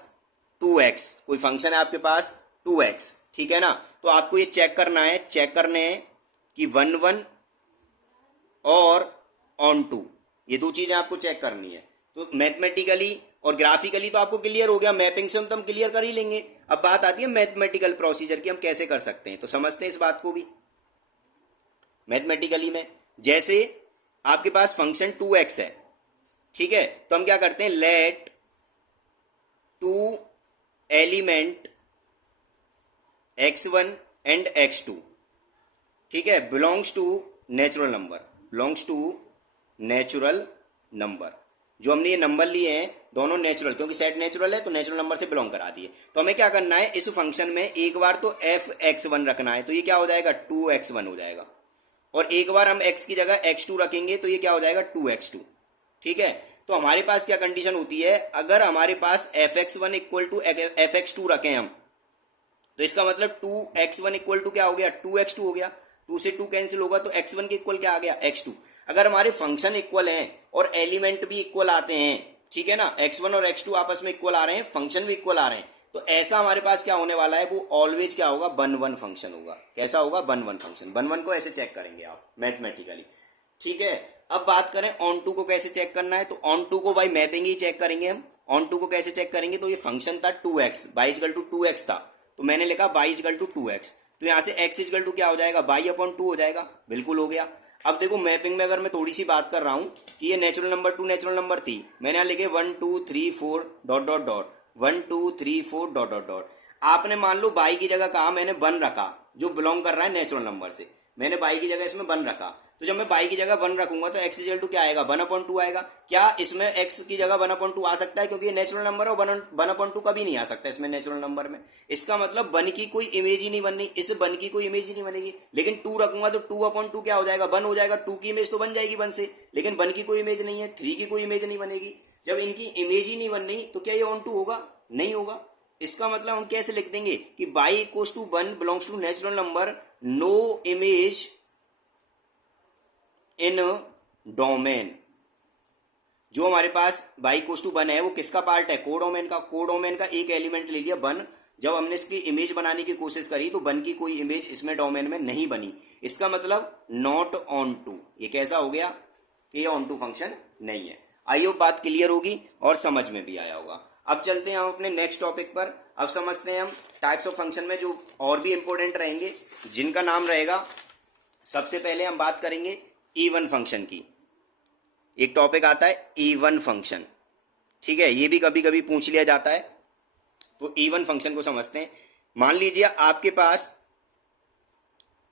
2x। कोई फंक्शन है आपके पास 2x, ठीक है ना। तो आपको ये चेक करना है, चेक करने हैं कि 1 1 और ऑन टू, ये दो चीजें आपको चेक करनी है। तो मैथमेटिकली और ग्राफिकली तो आपको क्लियर हो गया, मैपिंग से हम क्लियर कर ही लेंगे। अब बात आती है मैथमेटिकल प्रोसीजर की, हम कैसे कर सकते हैं। तो समझते हैं इस बात को भी मैथमेटिकली में। जैसे आपके पास फंक्शन 2x है, ठीक है, तो हम क्या करते हैं, late 2 element x1 and x2, ठीक है, belongs to natural number, belongs to natural number. जो हमने ये नंबर लिए हैं दोनों नेचुरल, क्योंकि सेट नेचुरल है तो नेचुरल नंबर से बिलोंग करा दिए। तो हमें क्या करना है, इस फंक्शन में एक बार तो fx1 रखना है, तो ये क्या हो जाएगा, 2x1 हो जाएगा। और एक बार हम x की जगह x2 रखेंगे तो ये क्या हो जाएगा, 2x2, ठीक है। तो हमारे पास क्या कंडीशन होती है, अगर हमारे पास fx1 इक्वल टू fx2 रखें हम, तो इसका मतलब 2x1 इक्वल टू क्या हो गया, 2x2 हो गया। 2 से 2 कैंसिल होगा तो x1 के इक्वल क्या आ गया, x2। अगर हमारे फंक्शन इक्वल हैं और एलिमेंट भी इक्वल आते हैं, ठीक है ना, x1 और x2 आपस में इक्वल आ रहे हैं, फंक्शन भी इक्वल आ रहे हैं, तो ऐसा हमारे पास क्या होने वाला है, वो ऑलवेज क्या होगा, 1 1 फंक्शन होगा। कैसा होगा, 1 1 फंक्शन। 1 1 को ऐसे चेक करेंगे आप मैथमेटिकली, ठीक है। अब बात करें ऑन टू को कैसे चेक करना है, तो ऑन टू को बाई मैपिंग ही चेक करेंगे हम। ऑन टू को कैसे चेक करेंगे, तो ये फंक्शन था 2x, y is equal to 2x था, तो मैंने लिखा y इजकल टू 2x, तो यहाँ से x इजकल टू क्या हो जाएगा, y अपॉन 2 हो जाएगा, बिल्कुल हो गया। अब देखो मैपिंग में अगर मैं थोड़ी सी बात कर रहा हूँ कि ये natural number two natural number थी, मैंने यहाँ लिखे 1 2 3 4 dot dot dot 1 2 3 4 dot dot dot. आपने मान लो बाई की जगह कहा मैंने 1 रखा, जो बिलोंग कर रहा है नेचुरल नंबर से, मैंने बाई की जगह इसमें 1 रखा, तो जब मैं बाई की जगह 1 रखूंगा तो x इक्वल टू क्या आएगा, 1/2 आएगा। क्या इसमें x की जगह 1/2 आ सकता है, क्योंकि ये नेचुरल नंबर है, 1/2 कभी नहीं आ सकता इसमें नेचुरल नंबर में। इसका मतलब 1 की कोई इमेज ही नहीं बननी, इस 1 की कोई इमेज ही नहीं बनेगी। लेकिन 2 रखूंगा तो 2/2 क्या हो जाएगा, 1 हो जाएगा। 2 की इमेज तो बन जाएगी 1 से, लेकिन 1 की कोई इमेज नहीं है, 3 की कोई इमेज नहीं बनेगी। जब इनकी इमेज ही नहीं बन रही तो क्या ये ऑन टू होगा, नहीं होगा। इसका मतलब हम कैसे लिख देंगे कि by equals to 1 belongs to natural number, no image in domain. जो हमारे पास बाई इक्वल्स टू 1 है वो किसका पार्ट है, कोडोमेन का। कोडोमेन का एक एलिमेंट ले लिया 1, जब हमने इसकी इमेज बनाने की कोशिश करी तो 1 की कोई इमेज इसमें डोमेन में नहीं बनी। इसका मतलब नॉट ऑन टू। ये कैसा हो गया कि ये ऑन टू फंक्शन नहीं है। आई होप बात क्लियर होगी और समझ में भी आया होगा। अब चलते हैं हम अपने नेक्स्ट टॉपिक पर। अब समझते हैं हम टाइप्स ऑफ फंक्शन में जो और भी इंपॉर्टेंट रहेंगे, जिनका नाम रहेगा, सबसे पहले हम बात करेंगे इवन फंक्शन की। एक टॉपिक आता है इवन फंक्शन, ठीक है, ये भी कभी कभी पूछ लिया जाता है। तो इवन फंक्शन को समझते हैं। मान लीजिए आपके पास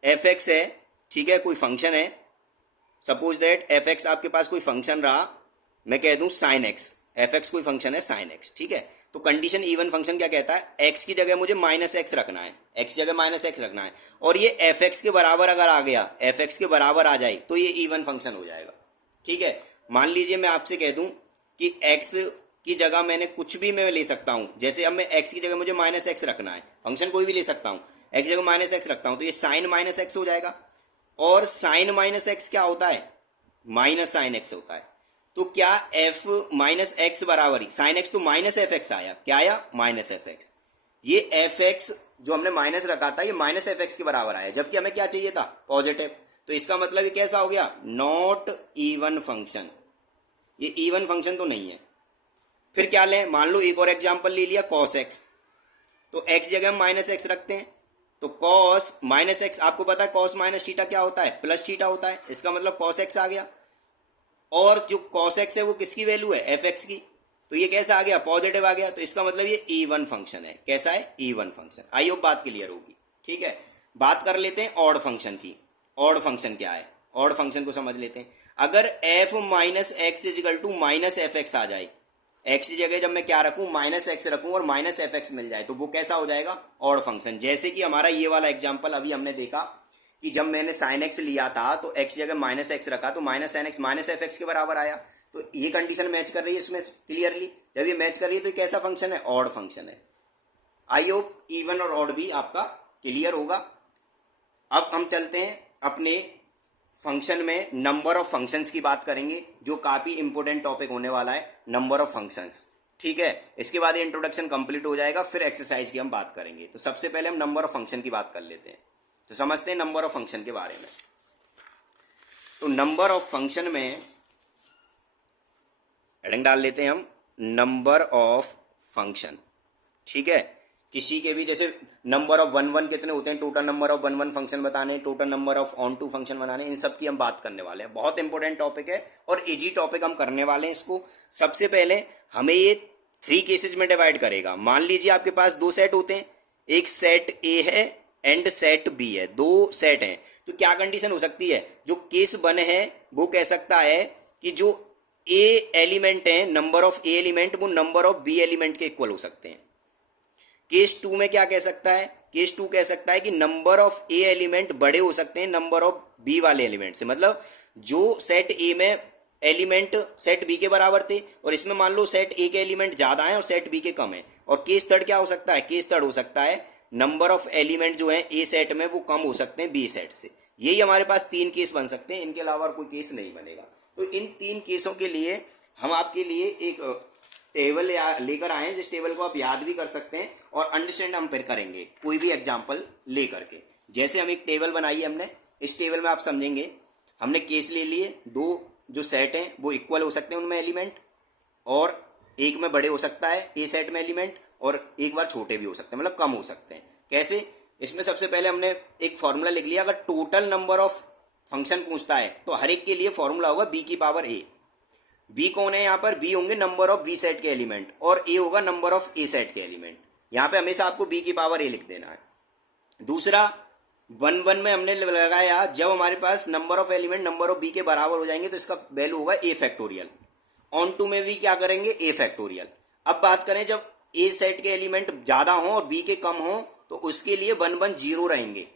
f(x) है, ठीक है, कोई फंक्शन है। सपोज दैट f(x) आपके पास कोई फंक्शन रहा, मैं कह दूं sin x, f(x) कोई फंक्शन है sin x, ठीक है। तो कंडीशन इवन फंक्शन क्या कहता है, x की जगह मुझे -x रखना है, x की जगह -x रखना है, और ये f(x) के बराबर अगर आ गया, f(x) के बराबर आ जाए तो ये इवन फंक्शन हो जाएगा, ठीक है। मान लीजिए मैं आपसे कह दूं कि x की जगह मैंने कुछ भी मैं ले सकता हूं, जैसे अब मैं x की जगह मुझे -x रखना है, फंक्शन कोई भी ले सकता हूं, x की जगह -x रखता हूं तो ये sin -x हो जाएगा। और sin -x क्या होता है, -sin x होता है। तो क्या f -x बराबर ही sin x, तो -fx आया, क्या आया, -fx। ये fx जो हमने माइनस रखा था ये -fx के बराबर आया, जबकि हमें क्या चाहिए था, पॉजिटिव। तो इसका मतलब ये कैसा हो गया, नॉट इवन फंक्शन, ये इवन फंक्शन तो नहीं है। फिर क्या लें, मान लो एक और एग्जांपल ले लिया cos x, तो x जगह हम -x रखते हैं, तो cos -x, आपको पता है cos माइनस थीटा क्या होता है, प्लस थीटा होता है, इसका मतलब cos x आ गया। और जो cos x है वो किसकी वैल्यू है, fx की, तो ये कैसा आ गया, पॉजिटिव आ गया। तो इसका मतलब ये इवन फंक्शन है, कैसा है, इवन फंक्शन। आई होप बात क्लियर होगी, ठीक है। बात कर लेते हैं ऑड फंक्शन की। ऑड फंक्शन क्या है, ऑड फंक्शन को समझ लेते हैं। अगर f -x is equal to -fx आ जाए, x की जगह जब मैं क्या रखूं, -x रखूं और -fx मिल जाए, तो वो कैसा हो जाएगा, ऑड फंक्शन। जैसे कि हमारा ये वाला एग्जांपल अभी हमने देखा कि जब मैंने sin x लिया था तो x जगह -x रखा तो -sin x -fx के बराबर आया। तो ये कंडीशन मैच कर रही है इसमें क्लियरली। जब ये मैच कर रही है तो ये कैसा फंक्शन है, ऑड फंक्शन है। आई होप इवन और ऑड भी आपका क्लियर होगा। अब हम चलते हैं अपने फंक्शन में नंबर ऑफ फंक्शंस की बात करेंगे, जो काफ़ी इंपॉर्टेंट टॉपिक होने वाला है, नंबर ऑफ फंक्शंस, ठीक है। इसके बाद इंट्रोडक्शन कंप्लीट हो जाएगा, फिर एक्सरसाइज की हम बात करेंगे। तो सबसे पहले हम नंबर ऑफ फंक्शन की बात कर लेते हैं। तो समझते हैं नंबर ऑफ फंक्शन के बारे में। तो नंबर ऑफ फंक्शन में हेडिंग डाल लेते हैं हम, नंबर ऑफ फंक्शन, ठीक है। किसी के भी जैसे नंबर ऑफ 1 1 कितने होते हैं, टोटल नंबर ऑफ 1 1 फंक्शन बताने, total number of onto function बनाने, इन सब की हम बात करने वाले हैं। बहुत इंपॉर्टेंट टॉपिक है और इजी टॉपिक हम करने वाले हैं इसको। सबसे पहले हमें ये 3 केसेज में डिवाइड करेगा। मान लीजिए आपके पास 2 सेट होते हैं, एक सेट ए है एंड सेट बी है, 2 सेट हैं। तो क्या कंडीशन हो सकती है, जो केस 1 है वो कह सकता है कि जो ए एलिमेंट है, नंबर ऑफ ए एलिमेंट वो नंबर ऑफ बी एलिमेंट के इक्वल हो सकते हैं। केस 2 में क्या कह सकता है, केस 2 कह सकता है कि नंबर ऑफ ए एलिमेंट बड़े हो सकते हैं नंबर ऑफ बी वाले एलिमेंट से। मतलब जो सेट ए में एलिमेंट सेट बी के बराबर थे और इसमें मान लो सेट ए के एलिमेंट ज्यादा हैं और सेट बी के कम है। और केस 3 क्या हो सकता है, केस 3 हो सकता है नंबर ऑफ एलिमेंट जो है ए सेट में वो कम हो सकते हैं बी सेट से। यही हमारे पास 3 केस बन सकते हैं, इनके अलावा कोई केस नहीं बनेगा। तो इन 3 केसों के लिए हम आपके लिए एक टेबल लेकर आए हैं, जिस टेबल को आप याद भी कर सकते हैं और अंडरस्टैंड हम फिर करेंगे कोई भी एग्जाम्पल ले करके। जैसे हम एक टेबल बनाई है हमने, इस टेबल में आप समझेंगे हमने केस ले लिए, 2 जो सेट हैं वो इक्वल हो सकते हैं उनमें एलिमेंट, और एक में बड़े हो सकता है ए सेट में एलिमेंट, और एक बार छोटे भी हो सकते हैं, मतलब कम हो सकते हैं। कैसे? इसमें सबसे पहले हमने एक फॉर्मूला लिख लिया, अगर टोटल नंबर ऑफ फंक्शन पूछता है तो हर एक के लिए फॉर्मूला होगा बी की पावर ए। बी कौन है यहाँ पर? बी होंगे नंबर ऑफ बी सेट के एलिमेंट, और ए होगा नंबर ऑफ ए सेट के एलिमेंट। यहाँ पे हमेशा आपको बी की पावर ए लिख देना है। दूसरा 1 में हमने लगाया, जब हमारे पास number of element number of B के बराबर हो जाएंगे तो इसका वैल्यू होगा ए फैक्टोरियल। ऑन टू में भी क्या करेंगे? ए फैक्टोरियल। अब बात करें जब ए सेट के एलिमेंट ज्यादा हो और बी के कम हो तो उसके लिए 1 1 0 रहेंगे,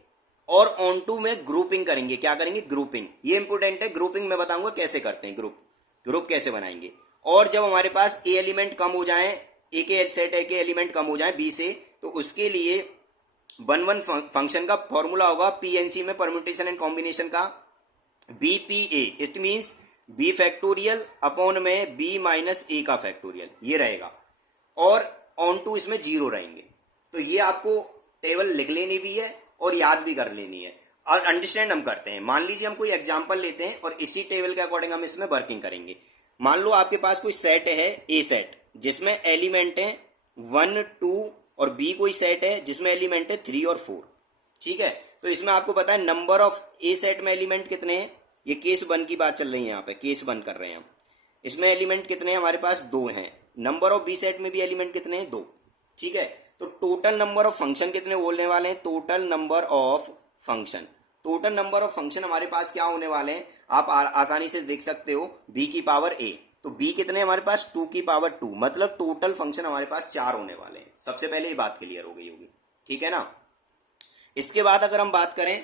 और ऑन टू में ग्रुपिंग करेंगे। क्या करेंगे? ग्रुपिंग। ये इंपोर्टेंट है, ग्रुपिंग मैं बताऊंगा कैसे करते हैं, ग्रुप कैसे बनाएंगे। और जब हमारे पास ए एलिमेंट कम हो जाए, ए के सेट ए के एलिमेंट कम हो जाए बी से, तो उसके लिए 1 1 फंक्शन का फॉर्मूला होगा पीएनसी में, परम्यूटेशन एंड कॉम्बिनेशन का, बीपीए। It means b factorial upon में बी माइनस ए का फैक्टोरियल, ये रहेगा। और ऑन टू इसमें 0 रहेंगे। तो ये आपको टेबल लिख लेनी भी है और याद भी कर लेनी है, और अंडरस्टैंड हम करते हैं। मान लीजिए हम कोई एग्जांपल लेते हैं और इसी टेबल के अकॉर्डिंग हम इसमें वर्किंग करेंगे। मान लो आपके पास कोई सेट है ए सेट, जिसमें एलिमेंट है 1 2, और बी कोई सेट है जिसमें एलिमेंट है 3 और 4। ठीक है, तो इसमें आपको पता है नंबर ऑफ ए सेट में एलिमेंट कितने हैं। ये केस 1 की बात चल रही है, यहाँ पे केस 1 कर रहे हैं हम। इसमें एलिमेंट कितने हैं? हमारे पास 2 हैं। नंबर ऑफ बी सेट में भी एलिमेंट कितने हैं? 2। ठीक है, तो टोटल नंबर ऑफ फंक्शन कितने बोलने वाले हैं? Total number of function. Total number of function हमारे पास क्या होने वाले हैं? आप आसानी से देख सकते हो, बी की पावर ए। तो बी कितने हमारे पास? 2 की पावर 2, मतलब टोटल फंक्शन हमारे पास 4 होने वाले हैं। सबसे पहले ये बात क्लियर हो गई होगी, ठीक है ना। इसके बाद अगर हम बात करें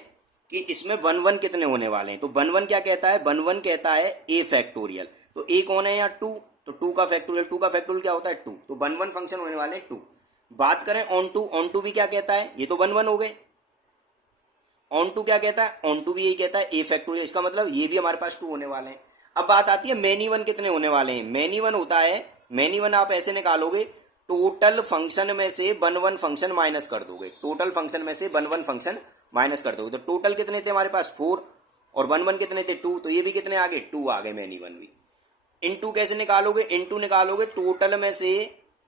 कि इसमें 1 1 कितने होने वाले हैं, तो 1 1 क्या कहता है? 1 1 कहता है ए फैक्टोरियल। तो ए कौन है यहाँ? 2। तो 2 का फैक्टोरियल क्या होता है? 2। तो 1 1 फंक्शन होने वाले 2। बात करें ऑन टू भी क्या कहता है? ये तो 1 1 हो गए। ऑन टू क्या कहता है? ऑन टू भी यही कहता है ए फैक्टोरियल। इसका मतलब ये भी हमारे पास 2 होने वाले हैं। अब बात आती है मैनी 1 कितने होने वाले हैं। मैनी 1 होता है, मैनी 1 आप ऐसे निकालोगे, टोटल फंक्शन में से 1 1 फंक्शन माइनस कर दोगे। टोटल फंक्शन में से 1 1 फंक्शन माइनस कर दोगे, तो टोटल कितने थे हमारे पास? 4, और 1 1 कितने थे? 2। तो ये भी कितने आ गए? 2 आ गए मैनी 1 भी। इनटू कैसे निकालोगे? इनटू निकालोगे टोटल में से,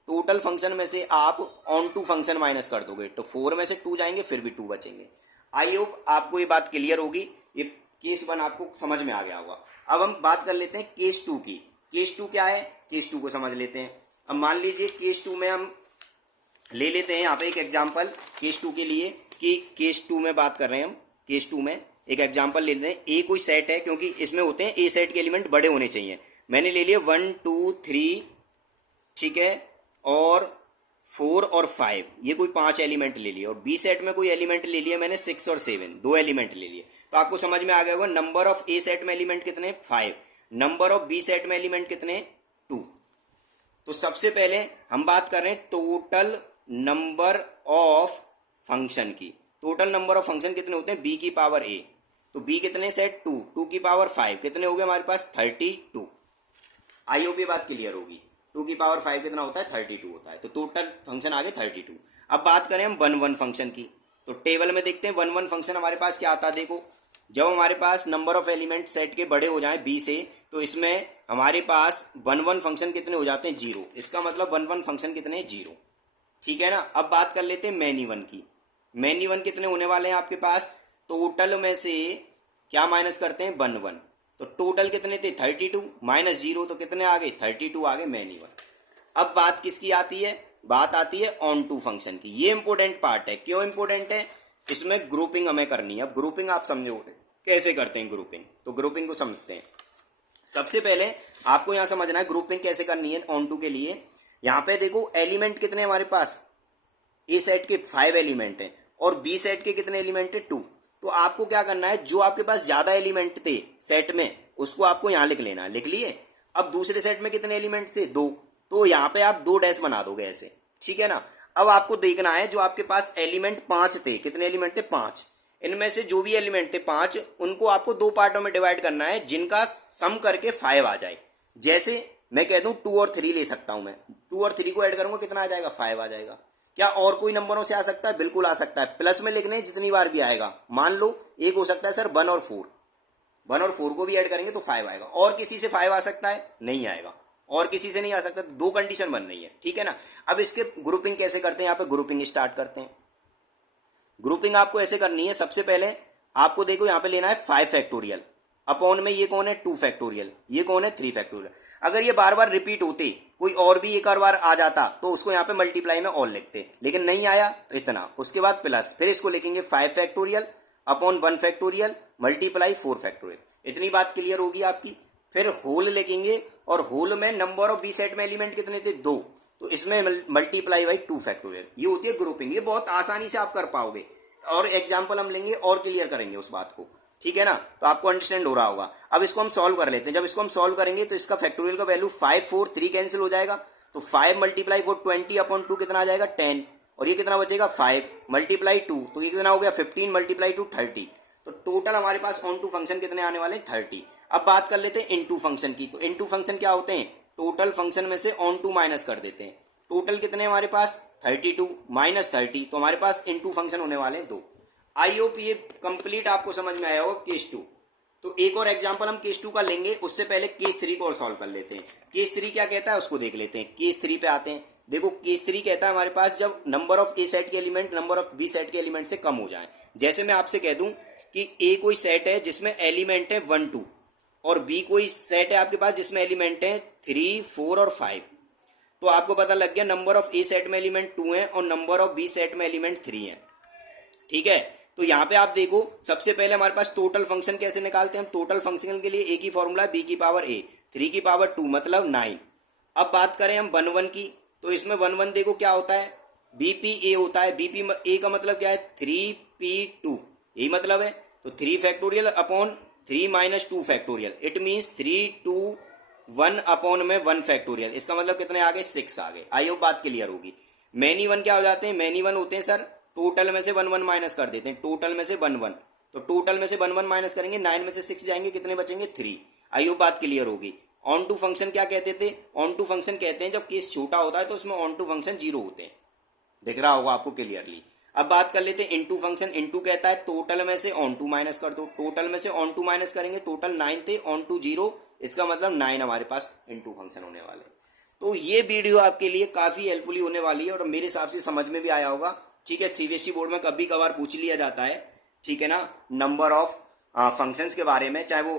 टोटल फंक्शन में से आप ऑन टू फंक्शन माइनस कर दोगे, तो 4 में से 2 जाएंगे, फिर भी 2 बचेंगे। आई होप आपको ये बात क्लियर होगी। ये केस 1 आपको समझ में आ गया होगा। अब हम बात कर लेते हैं केस 2 की। केस 2 क्या है? केस 2 को समझ लेते हैं। अब मान लीजिए केस 2 में हम ले लेते हैं यहाँ पे एक एग्जाम्पल केस 2 के लिए, कि केस 2 में बात कर रहे हैं हम। केस 2 में एक एग्जाम्पल ले लेते हैं। ए कोई सेट है, क्योंकि इसमें होते हैं ए सेट के एलिमेंट बड़े होने चाहिए। मैंने ले लिया 1 2 3, ठीक है, और 4 और 5, ये कोई 5 एलिमेंट ले लिए। और बी सेट में कोई एलिमेंट ले लिया मैंने 6 और 7, 2 एलिमेंट ले लिए। तो आपको समझ में आ गया होगा नंबर ऑफ ए सेट में एलिमेंट कितने? 5। नंबर ऑफ बी सेट में एलिमेंट कितने? 2। तो सबसे पहले हम बात कर रहे हैं टोटल नंबर ऑफ फंक्शन की। टोटल नंबर ऑफ फंक्शन कितने होते हैं? बी की पावर ए। तो बी कितने सेट? 2। 2 की पावर 5 कितने हो गए हमारे पास? 32। आई होप ये बात क्लियर होगी। 2 की पावर 5 कितना होता है? 32 होता है। तो टोटल फंक्शन आ गए 32। अब बात करें हम 1 1 फंक्शन की, तो टेबल में देखते हैं 1 1 फंक्शन हमारे पास क्या आता है। देखो, जब हमारे पास नंबर ऑफ एलिमेंट सेट के बड़े हो जाएं बी से, तो इसमें हमारे पास 1 1 फंक्शन कितने हो जाते हैं? 0। इसका मतलब 1 1 फंक्शन कितने हैं? 0। ठीक है ना। अब बात कर लेते हैं मैनी 1 की। मैनी 1 कितने होने वाले हैं आपके पास? टोटल में से क्या माइनस करते हैं? 1 1। तो टोटल कितने थे? 32 माइनस 0, तो कितने आ गए? 32 आ गए मैनी 1। अब बात किसकी आती है? बात आती है ऑन टू फंक्शन की। ये इंपॉर्टेंट पार्ट है। क्यों इंपॉर्टेंट है? इसमें ग्रुपिंग हमें करनी है। अब ग्रुपिंग आप समझोगे कैसे करते हैं ग्रुपिंग, तो ग्रुपिंग को समझते हैं। सबसे पहले आपको यहां समझना है ग्रुपिंग कैसे करनी है ऑन टू के लिए। यहां पे देखो एलिमेंट कितने हमारे पास? ए सेट के 5 एलिमेंट हैं, और बी सेट के कितने एलिमेंट है? 2। तो आपको क्या करना है, जो आपके पास ज्यादा एलिमेंट थे सेट में उसको आपको यहां लिख लेना। लिख लिए। अब दूसरे सेट में कितने एलिमेंट थे? 2। तो यहां पे आप 2 डैश बना दोगे ऐसे, ठीक है ना। अब आपको देखना है जो आपके पास एलिमेंट 5 थे, कितने एलिमेंट थे? 5। इनमें से जो भी एलिमेंट थे 5, उनको आपको 2 पार्टों में डिवाइड करना है जिनका सम करके 5 आ जाए। जैसे मैं कह दूं 2 और 3 ले सकता हूं मैं, 2 और 3 को ऐड करूंगा कितना आ जाएगा, 5 आ जाएगा। क्या और कोई नंबरों से आ सकता है? बिल्कुल आ सकता है, प्लस में लिखने जितनी बार भी आएगा। मान लो एक हो सकता है सर 1 और 4, 1 और 4 को भी ऐड करेंगे तो 5 आएगा। और किसी से 5 आ सकता है? नहीं आएगा। और किसी से नहीं आ सकता। 2 कंडीशन बन रही है, ठीक है ना। अब इसके ग्रुपिंग कैसे करते हैं, यहाँ पे ग्रुपिंग स्टार्ट करते हैं। ग्रुपिंग आपको ऐसे करनी है, सबसे पहले आपको देखो यहाँ पे लेना है 5 फैक्टोरियल, अपॉन में ये कौन है 2 फैक्टोरियल, ये कौन है 3 फैक्टोरियल। अगर ये बार बार रिपीट होते, कोई और भी एक और बार आ जाता तो उसको यहाँ पे मल्टीप्लाई में और लिखते, लेकिन नहीं आया तो इतना, उसके बाद प्लस, फिर इसको लिखेंगे 5 factorial upon 1 factorial multiply 4 factorial. इतनी बात क्लियर होगी आपकी। फिर होल लिखेंगे और होल में नंबर ऑफ बी सेट में एलिमेंट कितने थे, 2, तो इसमें मल्टीप्लाई बाई 2 फैक्टोरियल। ये होती है ग्रुपिंग। ये बहुत आसानी से आप कर पाओगे, और एग्जाम्पल हम लेंगे और क्लियर करेंगे उस बात को, ठीक है ना। तो आपको अंडरस्टैंड हो रहा होगा। अब इसको हम सॉल्व कर लेते हैं। जब इसको हम सॉल्व करेंगे तो इसका फैक्टोरियल का वैल्यू 5 4 3 कैंसिल हो जाएगा, तो 5 मल्टीप्लाई 4 20 अपॉन 2 कितना आ जाएगा 10, और ये कितना बचेगा 5 मल्टीप्लाई 2, तो ये कितना हो गया 15 मल्टीप्लाई 2 30। तो टोटल हमारे पास ऑन टू फंक्शन कितने आने वाले 30। अब बात कर लेते हैं इनटू फंक्शन की। तो इनटू फंक्शन क्या होते हैं, टोटल फंक्शन में से ऑन टू माइनस कर देते हैं। टोटल कितने हमारे पास 32 माइनस 30, तो हमारे पास इनटू फंक्शन होने वाले हैं 2। आई होप ये कंप्लीट आपको समझ में आया होगा केस 2। तो एक और एग्जांपल हम केस 2 का लेंगे, उससे पहले केस 3 को और सॉल्व कर लेते हैं। केस 3 क्या कहता है उसको देख लेते हैं। केस 3 पे आते हैं। देखो केस 3 कहता है हमारे पास जब नंबर ऑफ ए सेट के element number of B set के एलिमेंट से कम हो जाए। जैसे मैं आपसे कह दूं कि ए कोई सेट है जिसमें एलिमेंट है 1 2, और बी कोई सेट है आपके पास जिसमें एलिमेंट है 3 4 और 5, तो आपको पता लग गया नंबर ऑफ ए सेट में एलिमेंट 2 है और नंबर ऑफ बी सेट में एलिमेंट 3 है, ठीक है। तो यहाँ पे आप देखो सबसे पहले हमारे पास टोटल फंक्शन कैसे निकालते हैं हम। टोटल फंक्शन के लिए एक ही फॉर्मूला है, बी की पावर ए 3 की पावर 2 मतलब 9। अब बात करें हम 1 1 की, तो इसमें 1 1 देखो क्या होता है, बीपी ए होता है। बीपी ए का मतलब क्या है 3p2, यही मतलब है। तो 3 factorial upon 3 minus 2 factorial, it means 3 2 1 upon में 1 फैक्टोरियल। इसका मतलब कितने आ गए 6 आ गए। आई होप बात क्लियर होगी। मैनी वन क्या हो जाते हैं, मैनी वन होते हैं सर टोटल में से 1 1 माइनस कर देते हैं, टोटल में से 1 1, तो टोटल में से 1 1 माइनस करेंगे, 9 में से 6 जाएंगे, कितने बचेंगे 3। आई होप बात क्लियर होगी। ऑन टू फंक्शन क्या कहते थे, ऑन टू फंक्शन कहते हैं जब केस छोटा होता है तो उसमें ऑन टू फंक्शन 0 होते हैं, दिख रहा होगा आपको क्लियरली। अब बात कर लेते हैं इनटू फंक्शन। इनटू कहता है टोटल में से ऑन टू माइनस कर दो, टोटल में से ऑन टू माइनस करेंगे, टोटल 9 थे ऑन टू 0, इसका मतलब 9 हमारे पास इनटू फंक्शन होने वाले। तो ये वीडियो आपके लिए काफी हेल्पफुली होने वाली है और मेरे हिसाब से समझ में भी आया होगा, ठीक है। सीबीएसई बोर्ड में कभी कभार पूछ लिया जाता है, ठीक है ना, नंबर ऑफ फंक्शंस के बारे में, चाहे वो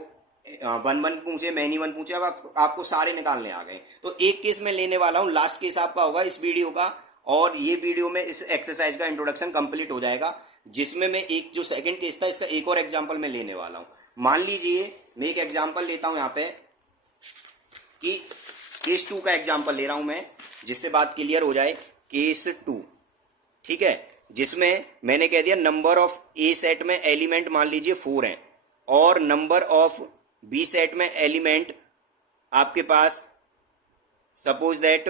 1 1 पूछे मैनी वन पूछे। अब आपको सारे निकालने आ गए। तो एक केस में लेने वाला हूँ, लास्ट केस आपका होगा इस वीडियो का, और ये वीडियो में इस एक्सरसाइज का इंट्रोडक्शन कंप्लीट हो जाएगा, जिसमें मैं एक जो सेकंड केस था इसका एक और एग्जाम्पल मैं लेने वाला हूँ। मान लीजिए मैं एक एग्जाम्पल लेता हूँ यहाँ पे कि केस 2 का एग्जाम्पल ले रहा हूँ मैं, जिससे बात क्लियर हो जाए। केस 2, ठीक है, जिसमें मैंने कह दिया नंबर ऑफ ए सेट में एलिमेंट मान लीजिए 4 हैं और नंबर ऑफ बी सेट में एलिमेंट आपके पास सपोज दैट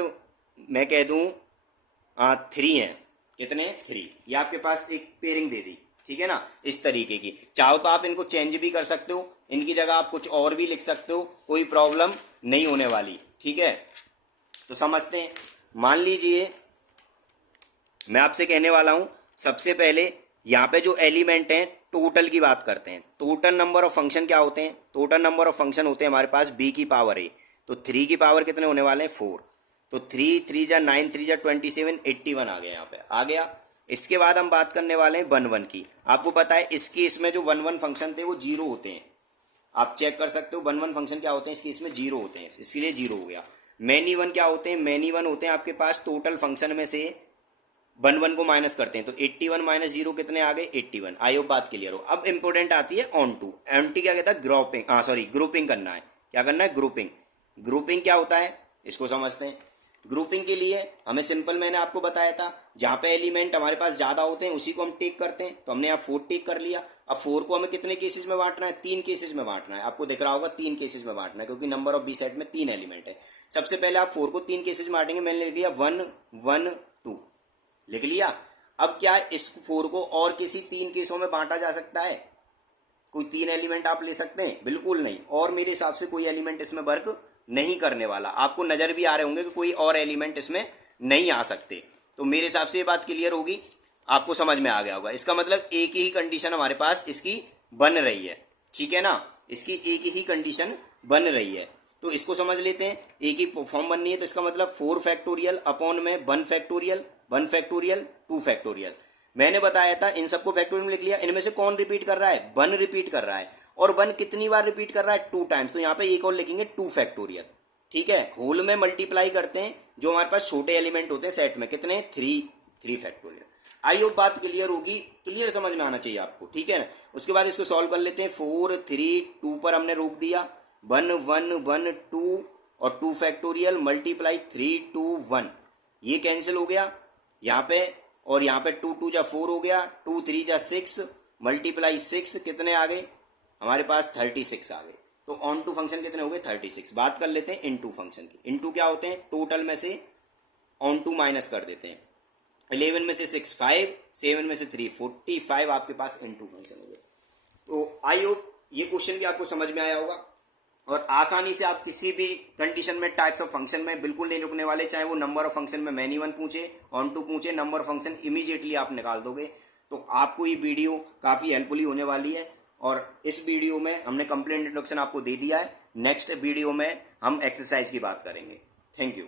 मैं कह दूं 3 हैं। कितने 3, ये आपके पास एक पेयरिंग दे दी, ठीक है ना, इस तरीके की। चाहो तो आप इनको चेंज भी कर सकते हो, इनकी जगह आप कुछ और भी लिख सकते हो, कोई प्रॉब्लम नहीं होने वाली, ठीक है। तो समझते हैं। मान लीजिए मैं आपसे कहने वाला हूं, सबसे पहले यहाँ पे जो एलिमेंट हैं टोटल की बात करते हैं। टोटल नंबर ऑफ फंक्शन क्या होते हैं, टोटल नंबर ऑफ फंक्शन होते हैं हमारे पास बी की पावर ए, तो 3 की पावर कितने होने वाले हैं 4, तो 3 3 जा 9 3 जा 27 81 आ गया, यहाँ पे आ गया। इसके बाद हम बात करने वाले हैं 1 1 की। आपको पता है इस केस में जो 1 1 फंक्शन थे वो 0 होते हैं, आप चेक कर सकते हो 1 1 फंक्शन क्या होते हैं इस केस में 0 होते हैं, इसलिए 0 हो गया। मैनी वन क्या होते हैं, मैनी वन होते हैं आपके पास टोटल फंक्शन में से 1 1 को माइनस करते हैं, तो 81 माइनस 0 कितने आ गए 81। आई होप बात क्लियर हो। अब इंपॉर्टेंट आती है ऑन टू। एमटी क्या कहता है ग्रुपिंग करना है। क्या करना है ग्रुपिंग। ग्रुपिंग क्या होता है इसको समझते हैं। ग्रुपिंग के लिए हमें सिंपल मैंने आपको बताया था, जहाँ पे एलिमेंट हमारे पास ज्यादा होते हैं उसी को हम टेक करते हैं, तो हमने यहाँ 4 टेक कर लिया। अब 4 को हमें कितने केसेस में बांटना है, 3 केसेस में बांटना है। आपको दिख रहा होगा 3 केसेस में बांटना है, क्योंकि नंबर ऑफ बी सेट में 3 एलिमेंट है। सबसे पहले आप 4 को 3 केसेस में बांटेंगे। मैंने लिख लिया 1 1 2 लिख लिया। अब क्या इस 4 को और किसी 3 केसों में बांटा जा सकता है? कोई 3 एलिमेंट आप ले सकते हैं? बिल्कुल नहीं। और मेरे हिसाब से कोई एलिमेंट इसमें वर्क नहीं करने वाला। आपको नजर भी आ रहे होंगे कि कोई और एलिमेंट इसमें नहीं आ सकते। तो मेरे हिसाब से ये बात क्लियर होगी, आपको समझ में आ गया होगा। इसका मतलब एक ही कंडीशन हमारे पास इसकी बन रही है, ठीक है ना, इसकी एक ही कंडीशन बन रही है। तो इसको समझ लेते हैं, एक ही फॉर्म बननी है, तो इसका मतलब 4 फैक्टोरियल अपॉन में 1 फैक्टोरियल 1 फैक्टोरियल 2 फैक्टोरियल। मैंने बताया था इन सबको फैक्टोरियल में लिख लिया। इनमें से कौन रिपीट कर रहा है? 1 रिपीट कर रहा है। और 1 कितनी बार रिपीट कर रहा है? 2 टाइम्स। तो यहाँ पे एक और लिखेंगे 2 फैक्टोरियल, ठीक है। होल में मल्टीप्लाई करते हैं जो हमारे पास छोटे एलिमेंट होते हैं सेट में, कितने? 3 फैक्टोरियल। आई होप बात क्लियर होगी, क्लियर समझ में आना चाहिए आपको, ठीक है ना। उसके बाद इसको सॉल्व कर लेते हैं। 4 3 2 पर हमने रोक दिया, 1 1 1 2 और 2 फैक्टोरियल मल्टीप्लाई 3 2 1, ये कैंसिल हो गया यहाँ पे, और यहाँ पे 2 2 जा 4 हो गया, 2 3 जा 6 मल्टीप्लाई 6 कितने आ गए हमारे पास? 36 आ गए। तो ऑन टू फंक्शन कितने हो गए? 36। बात कर लेते हैं इनटू फंक्शन की। इनटू क्या होते हैं? टोटल में से ऑन टू माइनस कर देते हैं। 11 में से 6 5, 7 में से 3 45 आपके पास इनटू फंक्शन हो गए। तो आई होप ये क्वेश्चन भी आपको समझ में आया होगा, और आसानी से आप किसी भी कंडीशन में टाइप्स ऑफ फंक्शन में बिल्कुल नहीं रुकने वाले, चाहे वो नंबर ऑफ फंक्शन में मैनी वन पूछे, ऑन टू पूछे, नंबर ऑफ फंक्शन इमीडिएटली आप निकाल दोगे। तो आपको ये वीडियो काफ़ी हेल्पफुल होने वाली है, और इस वीडियो में हमने कंप्लीट इंट्रोडक्शन आपको दे दिया है। नेक्स्ट वीडियो में हम एक्सरसाइज की बात करेंगे। Thank you.